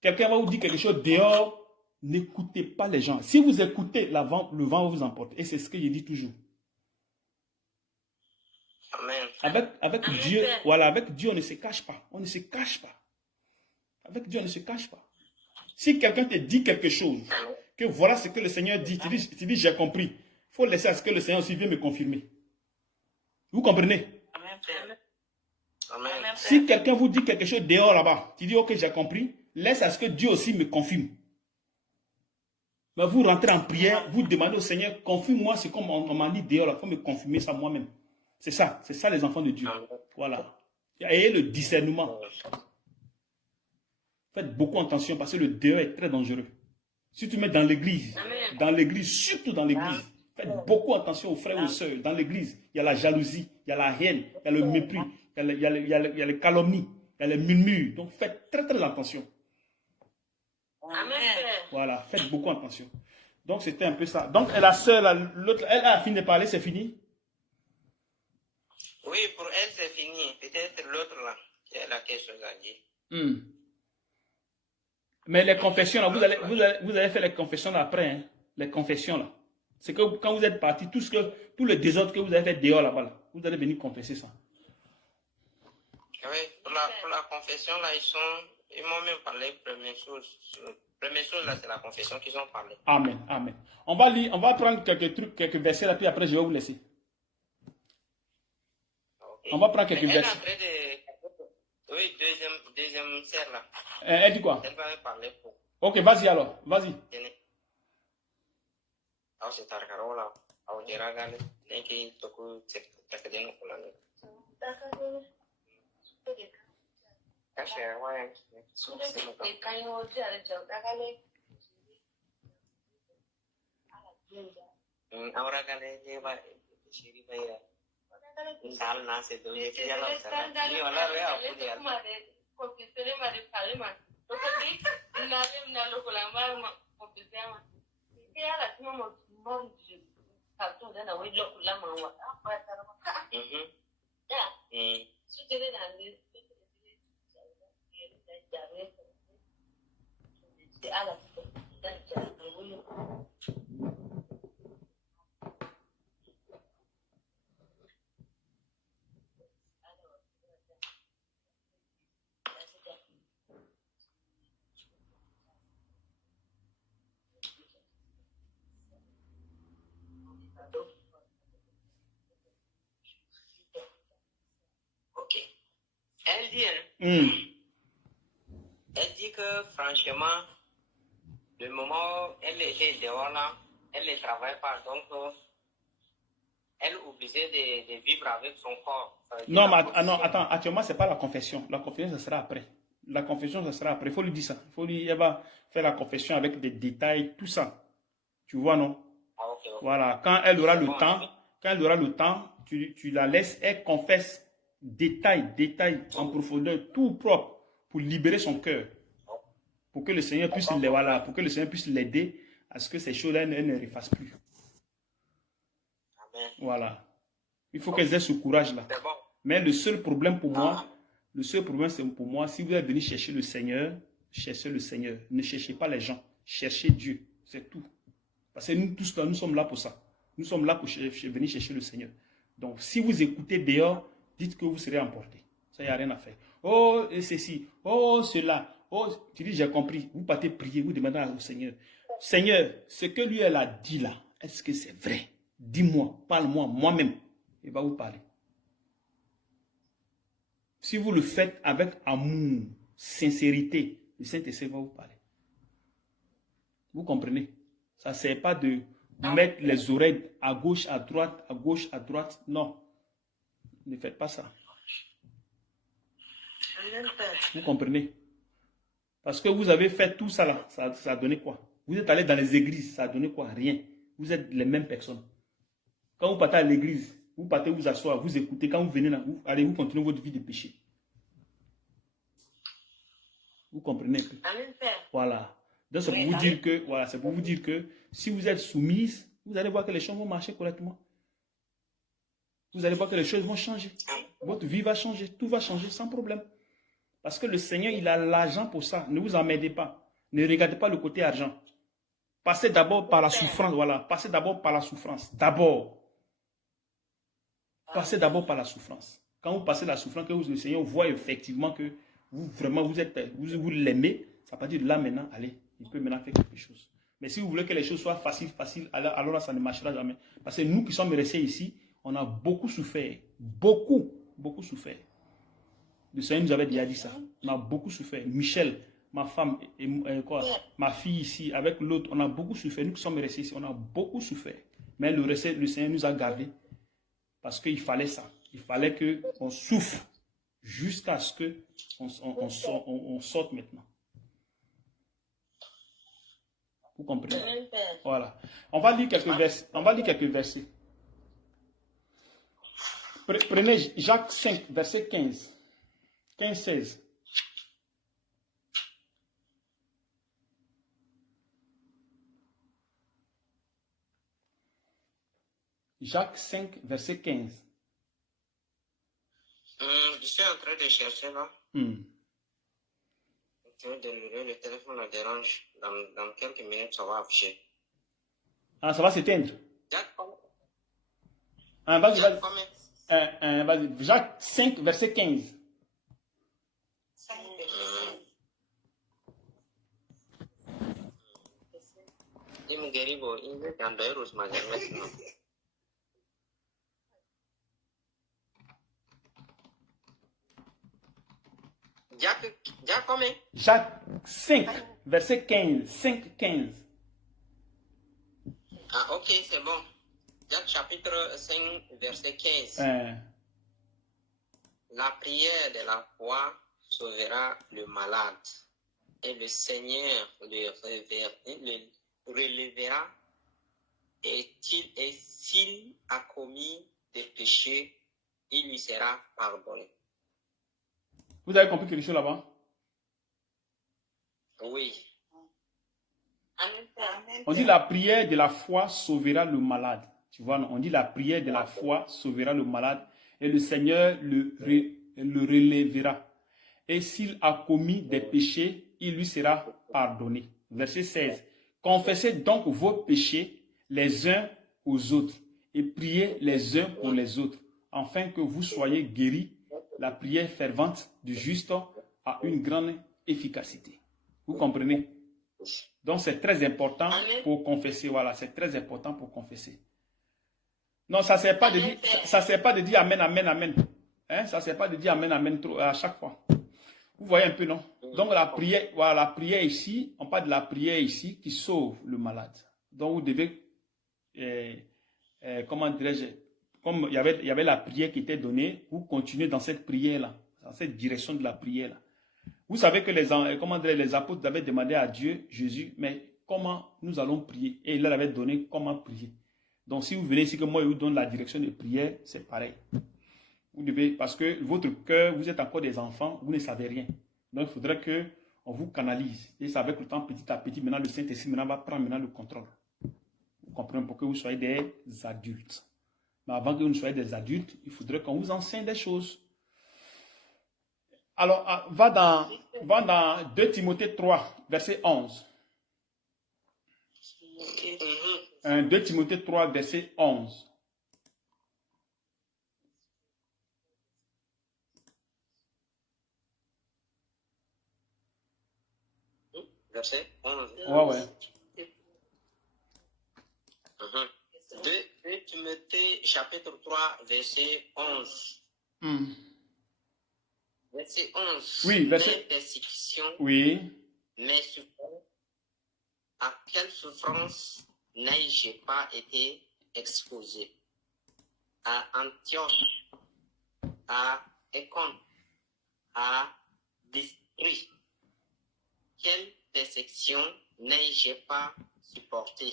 Quelqu'un va vous dire quelque chose dehors, n'écoutez pas les gens. Si vous écoutez, le vent va vous emporter. Et c'est ce que je dis toujours. Amen. Avec Dieu, voilà, avec Dieu, on ne se cache pas. On ne se cache pas. Avec Dieu, on ne se cache pas. Si quelqu'un te dit quelque chose, que voilà ce que le Seigneur dit, tu dis j'ai compris. Il faut laisser à ce que le Seigneur aussi vienne me confirmer. Vous comprenez? Amen. Si quelqu'un vous dit quelque chose dehors là-bas, tu dis ok, j'ai compris, laisse à ce que Dieu aussi me confirme. Mais vous rentrez en prière, vous demandez au Seigneur, confirme-moi ce qu'on m'a dit dehors, il faut me confirmer ça moi-même. C'est ça les enfants de Dieu. Voilà. Ayez le discernement. Faites beaucoup attention parce que le dehors est très dangereux. Si tu mets dans l'église, surtout dans l'église, faites beaucoup attention aux frères et aux sœurs. Dans l'église, il y a la jalousie, il y a la haine, il y a le mépris, il y a les calomnies, il y a les murmures. Donc faites très très attention. Amen. Voilà, faites beaucoup attention. Donc c'était un peu ça. Donc la sœur, l'autre, elle a fini de parler, c'est fini? Oui, pour elle c'est fini. Peut-être l'autre là, qui a la question à dire. Mais les confessions là, vous allez faire les confessions là après, hein? Les confessions là. C'est que quand vous êtes parti, tout le désordre que vous avez fait dehors là-bas, vous allez venir confesser ça. Oui, pour la confession là, ils m'ont même parlé première chose. Première chose là, c'est la confession qu'ils ont parlé. Amen, amen. On va prendre quelques trucs, quelques versets là, puis après je vais vous laisser. Okay. On va prendre quelques versets. Oui, deuxième sœur là. Elle dit quoi? Elle va me parler pour. Ok, vas-y alors, vas-y. Alors c'est Tarkarola. Alors je regarde, n'est-ce que c'est Takadeno Kolani. Caché, ouais. Ahora gane lleva shiri baya. Sal na se do ye ya la sala. Ni wala re a ku ya. Confesele ma de palma. To ko di na lo ko la ma confesele ma. Ke ya la timo mo ka to da na we lo ku la ma wa. Ya. Su tere na ni. Ok. Elle dit, elle dit que franchement, le moment où elle était dehors là, elle ne travaille pas, donc elle est obligée de vivre avec son corps. Non, mais attends, actuellement, ce n'est pas la confession. La confession, ce sera après. La confession, ce sera après. Il faut lui dire ça. Il faut lui, elle va faire la confession avec des détails, tout ça. Tu vois, non? Ah, okay. Voilà. Quand elle aura le temps, tu la laisses, elle confesse détail en profondeur, tout propre, pour libérer son cœur. Pour que le Seigneur puisse pour que le Seigneur puisse l'aider à ce que ces choses-là ne refassent plus. Amen. Voilà. Il faut qu'elles aient ce courage-là. Bon. Mais le seul problème pour moi, c'est pour moi, si vous êtes venu chercher le Seigneur, cherchez le Seigneur. Ne cherchez pas les gens. Cherchez Dieu. C'est tout. Parce que nous tous, nous sommes là pour ça. Nous sommes là pour venir chercher le Seigneur. Donc, si vous écoutez dehors, dites que vous serez emporté. Ça, il n'y a rien à faire. Oh, ceci. Oh, cela. Oh, tu dis, j'ai compris. Vous partez prier, vous demandez au Seigneur. Seigneur, ce que lui, elle a dit là, est-ce que c'est vrai? Dis-moi, parle-moi, moi-même. Il va vous parler. Si vous le faites avec amour, sincérité, le Saint-Esprit va vous parler. Vous comprenez? Ça ne sert pas de mettre les oreilles à gauche, à droite. Non. Ne faites pas ça. Vous comprenez? Parce que vous avez fait tout ça là, ça a donné quoi? Vous êtes allé dans les églises, ça a donné quoi? Rien. Vous êtes les mêmes personnes. Quand vous partez à l'église, vous partez vous asseoir, vous écoutez. Quand vous venez là, vous continuez votre vie de péché. Vous comprenez un peu? Amen, Père. Voilà. Donc c'est pour vous dire que, voilà, c'est pour vous dire que si vous êtes soumise, vous allez voir que les choses vont marcher correctement. Vous allez voir que les choses vont changer. Votre vie va changer, tout va changer sans problème. Parce que le Seigneur, il a l'argent pour ça. Ne vous emmerdez pas. Ne regardez pas le côté argent. Passez d'abord par la souffrance, voilà. Passez d'abord par la souffrance. D'abord. Passez d'abord par la souffrance. Quand vous passez la souffrance, que le Seigneur voit effectivement que vous vraiment vous l'aimez, ça veut dire là maintenant, allez, il peut maintenant faire quelque chose. Mais si vous voulez que les choses soient faciles, alors là, ça ne marchera jamais. Parce que nous qui sommes restés ici, on a beaucoup souffert. Beaucoup souffert. Le Seigneur nous avait déjà dit ça. On a beaucoup souffert. Michel, ma femme, ma fille ici, avec l'autre, on a beaucoup souffert. Nous qui sommes restés ici, on a beaucoup souffert. Mais le Seigneur nous a gardés. Parce qu'il fallait ça. Il fallait qu'on souffre jusqu'à ce qu'on sorte maintenant. Vous comprenez? Voilà. On va lire quelques versets. Prenez Jacques 5, verset 15. 15-16. Jacques 5, verset 15. Je suis en train de chercher là. Le téléphone me dérange. Dans quelques minutes, ça va afficher. Ah, ça va s'éteindre. Vas-y. Jacques 5, verset 15. Jacques 5, verset 15. 5, 15. Ah, ok, c'est bon. Jacques chapitre 5, verset 15. La prière de la foi sauvera le malade, et le Seigneur le relèvera, et s'il a commis des péchés, il lui sera pardonné. Vous avez compris quelque chose là-bas? Oui. On dit la prière de la foi sauvera le malade. Tu vois, on dit la prière de la foi sauvera le malade et le Seigneur le relèvera. Et s'il a commis des péchés, il lui sera pardonné. Verset 16. Confessez donc vos péchés les uns aux autres et priez les uns pour les autres, afin que vous soyez guéris. La prière fervente du juste a une grande efficacité. Vous comprenez? Donc, c'est très important pour confesser. Voilà, c'est très important pour confesser. Non, ça ne sert pas de dire Amen, Amen, Amen. Hein? Ça ne sert pas de dire Amen, Amen trop, à chaque fois. Vous voyez un peu, non? Donc, la prière, voilà, la prière ici, on parle de la prière ici qui sauve le malade. Donc, vous devez, comment dirais-je, comme il y avait la prière qui était donnée, vous continuez dans cette prière-là, dans cette direction de la prière-là. Vous savez que les apôtres avaient demandé à Dieu, Jésus, mais comment nous allons prier? Et il leur avait donné comment prier. Donc, si vous venez ici, que moi, je vous donne la direction de prière, c'est pareil. Vous devez, parce que votre cœur, vous êtes encore des enfants, vous ne savez rien. Donc, il faudrait qu'on vous canalise. Et c'est avec le temps, petit à petit, maintenant, le Saint-Esprit va prendre maintenant le contrôle. Vous comprenez? Pour que vous soyez des adultes. Mais avant que vous ne soyez des adultes, il faudrait qu'on vous enseigne des choses. Alors, va dans 2 Timothée 3, verset 11. 2 Timothée 3, verset 11. Verset 11. Ouais. 2 Timothée chapitre 3, verset 11. Verset 11. Oui, verset. Persécution. Oui. Mais souffrance. À quelle souffrance n'ai-je pas été exposé? À Antioche, à Écône, à District, quelle persécution n'ai-je pas supporté?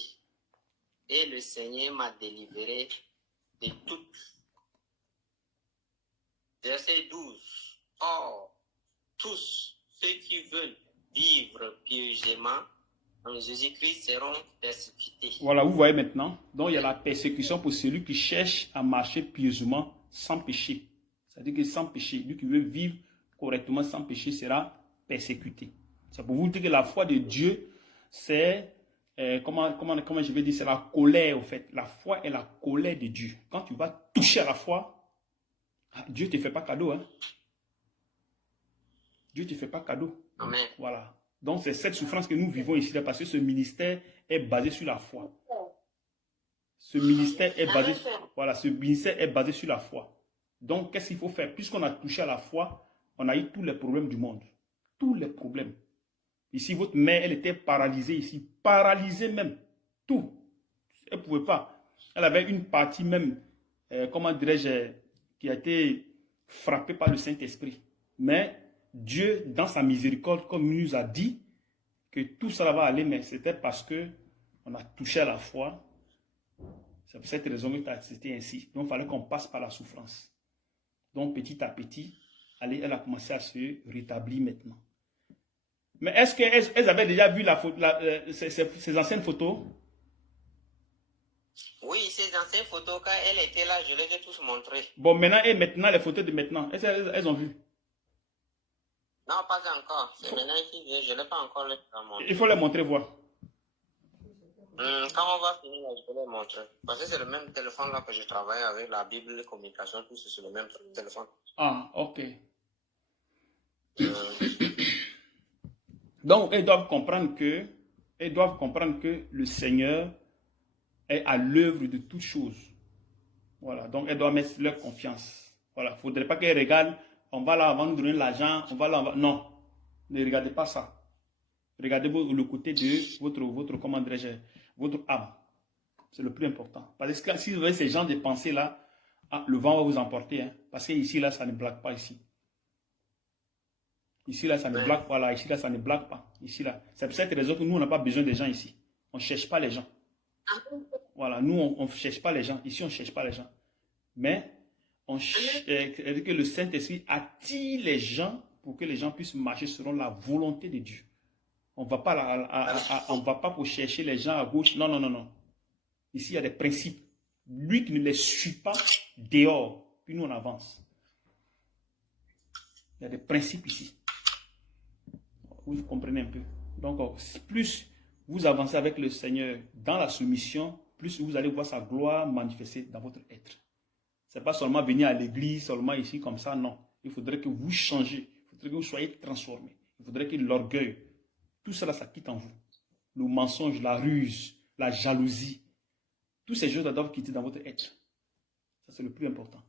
Et le Seigneur m'a délivré de toutes. Verset 12. Or, tous ceux qui veulent vivre pieusement en Jésus-Christ seront persécutés. Voilà, vous voyez maintenant. Donc, il y a la persécution pour celui qui cherche à marcher pieusement sans péché. C'est-à-dire que sans péché, lui qui veut vivre correctement sans péché sera persécuté. C'est pour vous dire que la foi de Dieu, c'est, comment je vais dire, c'est la colère, au fait. La foi est la colère de Dieu. Quand tu vas toucher à la foi, Dieu ne te fait pas cadeau. Hein? Dieu ne te fait pas cadeau. Amen. Voilà. Donc, c'est cette souffrance que nous vivons ici, parce que ce ministère est basé sur la foi. Ce ministère est basé, voilà, ce ministère est basé sur la foi. Donc, qu'est-ce qu'il faut faire? Puisqu'on a touché à la foi, on a eu tous les problèmes du monde. Tous les problèmes. Ici, votre mère, elle était paralysée ici. Paralysée même. Tout. Elle ne pouvait pas. Elle avait une partie même, comment dirais-je, qui a été frappée par le Saint-Esprit. Mais Dieu, dans sa miséricorde, comme il nous a dit, que tout ça va aller, mais c'était parce que on a touché à la foi. C'est pour cette raison que c'était ainsi. Donc, il fallait qu'on passe par la souffrance. Donc, petit à petit, elle a commencé à se rétablir maintenant. Mais est-ce qu'elles avaient déjà vu ces anciennes photos? Oui, ces anciennes photos, quand elle était là, je les ai tous montrées. Bon, maintenant, et maintenant, les photos de maintenant, elles ont vu? Non, pas encore. C'est maintenant que je ne l'ai pas encore montré. Il faut les montrer, voir. Quand on va finir, je vais les montrer. Parce que c'est le même téléphone là que je travaille avec, la Bible, les communications, tout c'est sur le même téléphone. Ah, ok. Donc, elles doivent comprendre que le Seigneur est à l'œuvre de toutes choses. Voilà, donc elles doivent mettre leur confiance. Voilà, il ne faudrait pas qu'elles regardent, on va là, avant de donner l'argent, on va là, non. Ne regardez pas ça. Regardez le côté de votre comment dirais-je, votre âme. C'est le plus important. Parce que si vous avez ces genres de pensées-là, le vent va vous emporter. Hein, parce que ici, là, ça ne blague pas ici. Ici, là, ça ne blague pas. Là. Ici, là, ça ne blague pas. Ici, là. C'est pour cette raison que nous, on n'a pas besoin des gens ici. On ne cherche pas les gens. Voilà, nous, on ne cherche pas les gens. Ici, on ne cherche pas les gens. Mais, que le Saint-Esprit attire les gens pour que les gens puissent marcher selon la volonté de Dieu. On ne va pas pour chercher les gens à gauche. Non, non, non, non. Ici, il y a des principes. Lui qui ne les suit pas dehors, puis nous, on avance. Il y a des principes ici. Vous comprenez un peu. Donc, plus vous avancez avec le Seigneur dans la soumission, plus vous allez voir sa gloire manifester dans votre être. Ce n'est pas seulement venir à l'église, seulement ici comme ça, non. Il faudrait que vous changez. Il faudrait que vous soyez transformés. Il faudrait que l'orgueil, tout cela, ça quitte en vous. Le mensonge, la ruse, la jalousie, toutes ces choses doivent quitter dans votre être. Ça, c'est le plus important.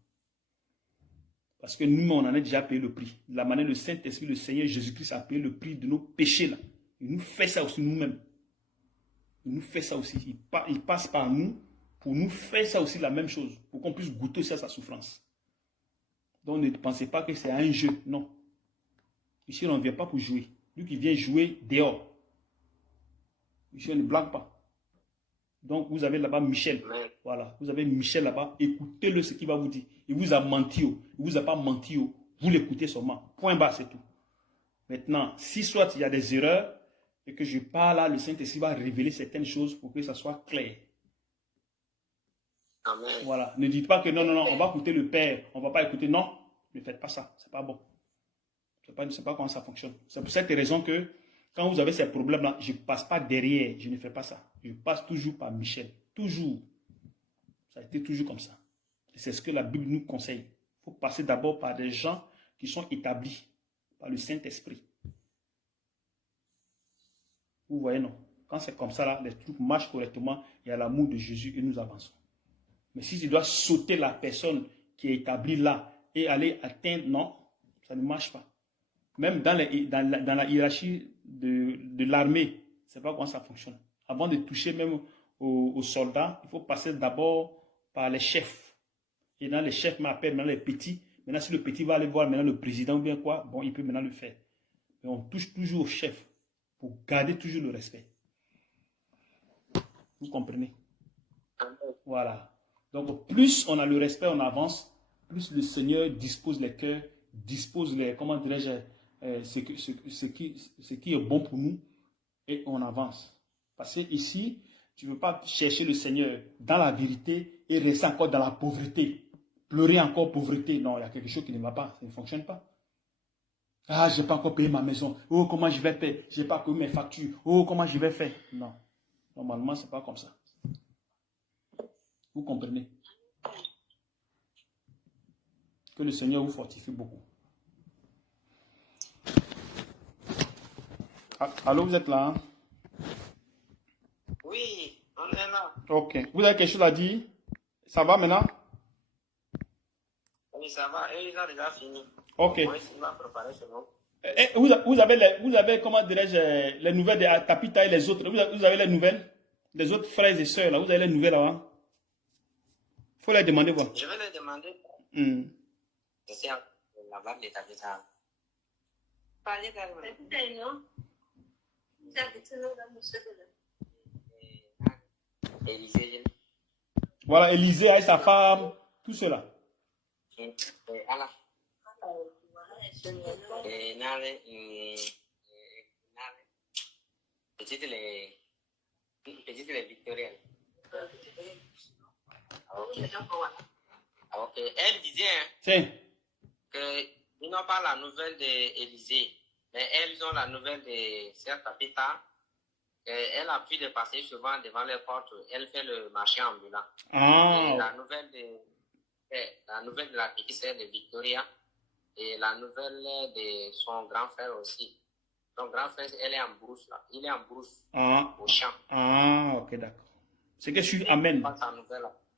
Parce que nous, on en a déjà payé le prix. De la manière, le Saint-Esprit, le Seigneur Jésus-Christ a payé le prix de nos péchés là. Il nous fait ça aussi nous-mêmes. Il nous fait ça aussi. Il passe par nous pour nous faire ça aussi la même chose. Pour qu'on puisse goûter aussi à sa souffrance. Donc ne pensez pas que c'est un jeu. Non. Ici, on ne vient pas pour jouer. Lui qui vient jouer dehors. Ici, on ne blague pas. Donc, vous avez là-bas Michel. Voilà. Vous avez Michel là-bas. Écoutez-le ce qu'il va vous dire. Il vous a menti. Il ne vous a pas menti. Vous l'écoutez seulement. Point bas, c'est tout. Maintenant, si soit il y a des erreurs et que je parle là, le Saint-Esprit va révéler certaines choses pour que ça soit clair. Amen. Voilà. Ne dites pas que non, non, non, on va écouter le Père. On ne va pas écouter. Non, ne faites pas ça. Ce n'est pas bon. Je ne sais pas comment ça fonctionne. C'est pour cette raison que quand vous avez ces problèmes-là, je ne passe pas derrière. Je ne fais pas ça. Je passe toujours par Michel. Toujours. Ça a été toujours comme ça. Et c'est ce que la Bible nous conseille. Il faut passer d'abord par des gens qui sont établis par le Saint-Esprit. Vous voyez, non? Quand c'est comme ça, là, les trucs marchent correctement. Il y a l'amour de Jésus et nous avançons. Mais si tu dois sauter la personne qui est établie là et aller atteindre, non, ça ne marche pas. Même dans la hiérarchie de l'armée, c'est pas comment ça fonctionne. Avant de toucher même aux soldats, il faut passer d'abord par les chefs. Et dans les chefs m'appellent maintenant les petits. Maintenant, si le petit va aller voir maintenant le président ou bien quoi, bon, il peut maintenant le faire. Mais on touche toujours au chef. pour garder toujours le respect. Vous comprenez? Voilà. Donc, plus on a le respect, on avance, plus le Seigneur dispose les cœurs, dispose les, comment dirais-je, ce qui est bon pour nous, et on avance. Parce que ici, tu ne veux pas chercher le Seigneur dans la vérité et rester encore dans la pauvreté. Pleurer encore pauvreté. Non, il y a quelque chose qui ne va pas. Ça ne fonctionne pas. Ah, je n'ai pas encore payé ma maison. Oh, comment je vais faire? Je n'ai pas payé mes factures. Oh, comment je vais faire? Non. Normalement, ce n'est pas comme ça. Vous comprenez? Que le Seigneur vous fortifie beaucoup. Ah, allô, vous êtes là? Hein? Oui, on est là. Ok. Vous avez quelque chose à dire? Ça va maintenant? Oui, ça va. Et ils ont déjà fini. Ok. Moi, il va préparer ce nom. Vous avez, comment dirais-je, les nouvelles de Tapita et les autres. Vous avez les nouvelles? Les autres frères et sœurs, là. Vous avez les nouvelles là-bas? Il faut les demander, voir. Je vais les demander. Je sais là-bas de Tapita. Parlez carrément. C'est non? C'est un petit nom dans mon secret. Élisée. Voilà, Élisée avec sa femme, tout cela. Ala. Petite les Victoriennes. Ok. Elle disait qu'ils n'ont pas la nouvelle d'Élysée, mais elles ont la nouvelle de Sœur Tapita. Elle a pu dépasser souvent devant les portes. Elle fait le marché ambulant. Ah. Et la nouvelle de la petite sœur de Victoria et la nouvelle de son grand frère aussi. Son grand frère, elle est en brousse là. Il est en brousse au champ. Ah, ok, d'accord. C'est que je suis Amen.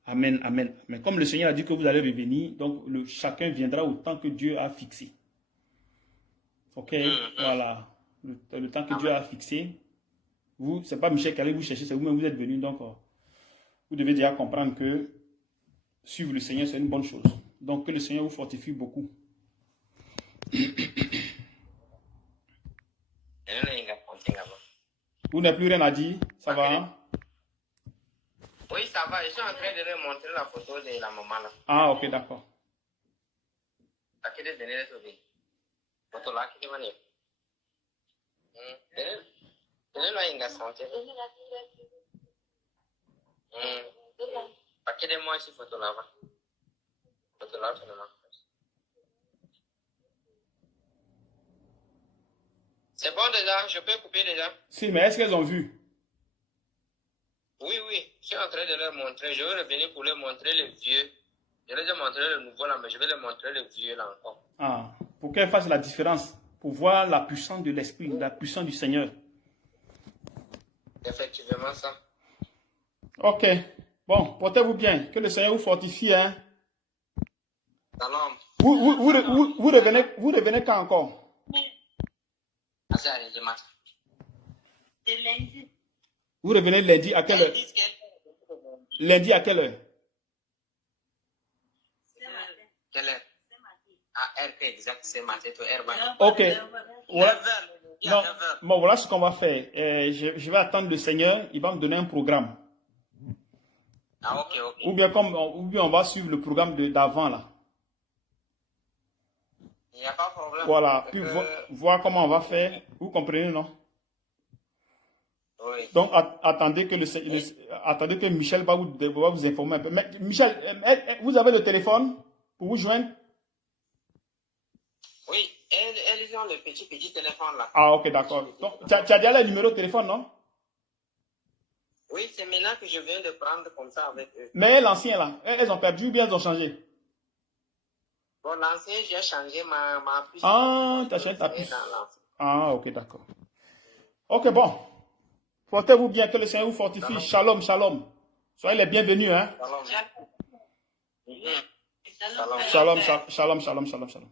Amen, amen, amen. Comme le Seigneur a dit que vous allez revenir, donc chacun viendra au temps que Dieu a fixé. Ok, voilà. Le temps que Dieu a fixé. Vous, c'est pas Michel qui allait vous chercher, c'est vous-même, vous êtes venu. Donc, vous devez déjà comprendre que suivre le Seigneur, c'est une bonne chose. Donc, que le Seigneur vous fortifie beaucoup. Vous n'avez plus rien à dire? Ça va? Hein? Oui, ça va. Je suis en train de leur montrer la photo de la maman là. Ah, ok, d'accord. Photo là, qui est c'est bon déjà, je peux couper déjà. Si, mais est-ce qu'elles ont vu? Oui, je suis en train de leur montrer. Je vais revenir pour leur montrer le vieux. Je leur ai montré le nouveau là, mais je vais leur montrer le vieux là encore. Ah, pour qu'elles fassent la différence, pour voir la puissance de l'Esprit, la puissance du Seigneur. Effectivement, ça. Ok. Bon, portez-vous bien. Que le Seigneur vous fortifie. Hein. Vous revenez quand encore? Vous revenez lundi à quelle heure? Lundi à quelle heure? Quelle heure? À RP exact, c'est matin, to RB. Ok. Voilà. Non, bon, voilà ce qu'on va faire. Je vais attendre le Seigneur, il va me donner un programme. Ah, ok. Ou bien on va suivre le programme d'avant là. Il n'y a pas de problème. Voilà, puis voir comment on va faire. Vous comprenez, non? Oui. Donc, attendez que Michel va vous informer un peu. Mais, Michel, vous avez le téléphone pour vous joindre? Oui, elles ont le petit téléphone là. Ah, ok, d'accord. Donc, tu as déjà le numéro de téléphone, non? Oui, c'est maintenant que je viens de prendre comme ça avec eux. Mais l'ancien là, elles ont perdu ou bien elles ont changé? Bon, l'ancien, j'ai changé ma puce. Ah, tu as changé ta puce. Ah, ok, d'accord. Ok, bon. Portez-vous bien, que le Seigneur vous fortifie. Shalom, shalom. Soyez les bienvenus, hein. Shalom. Shalom, shalom, shalom, shalom.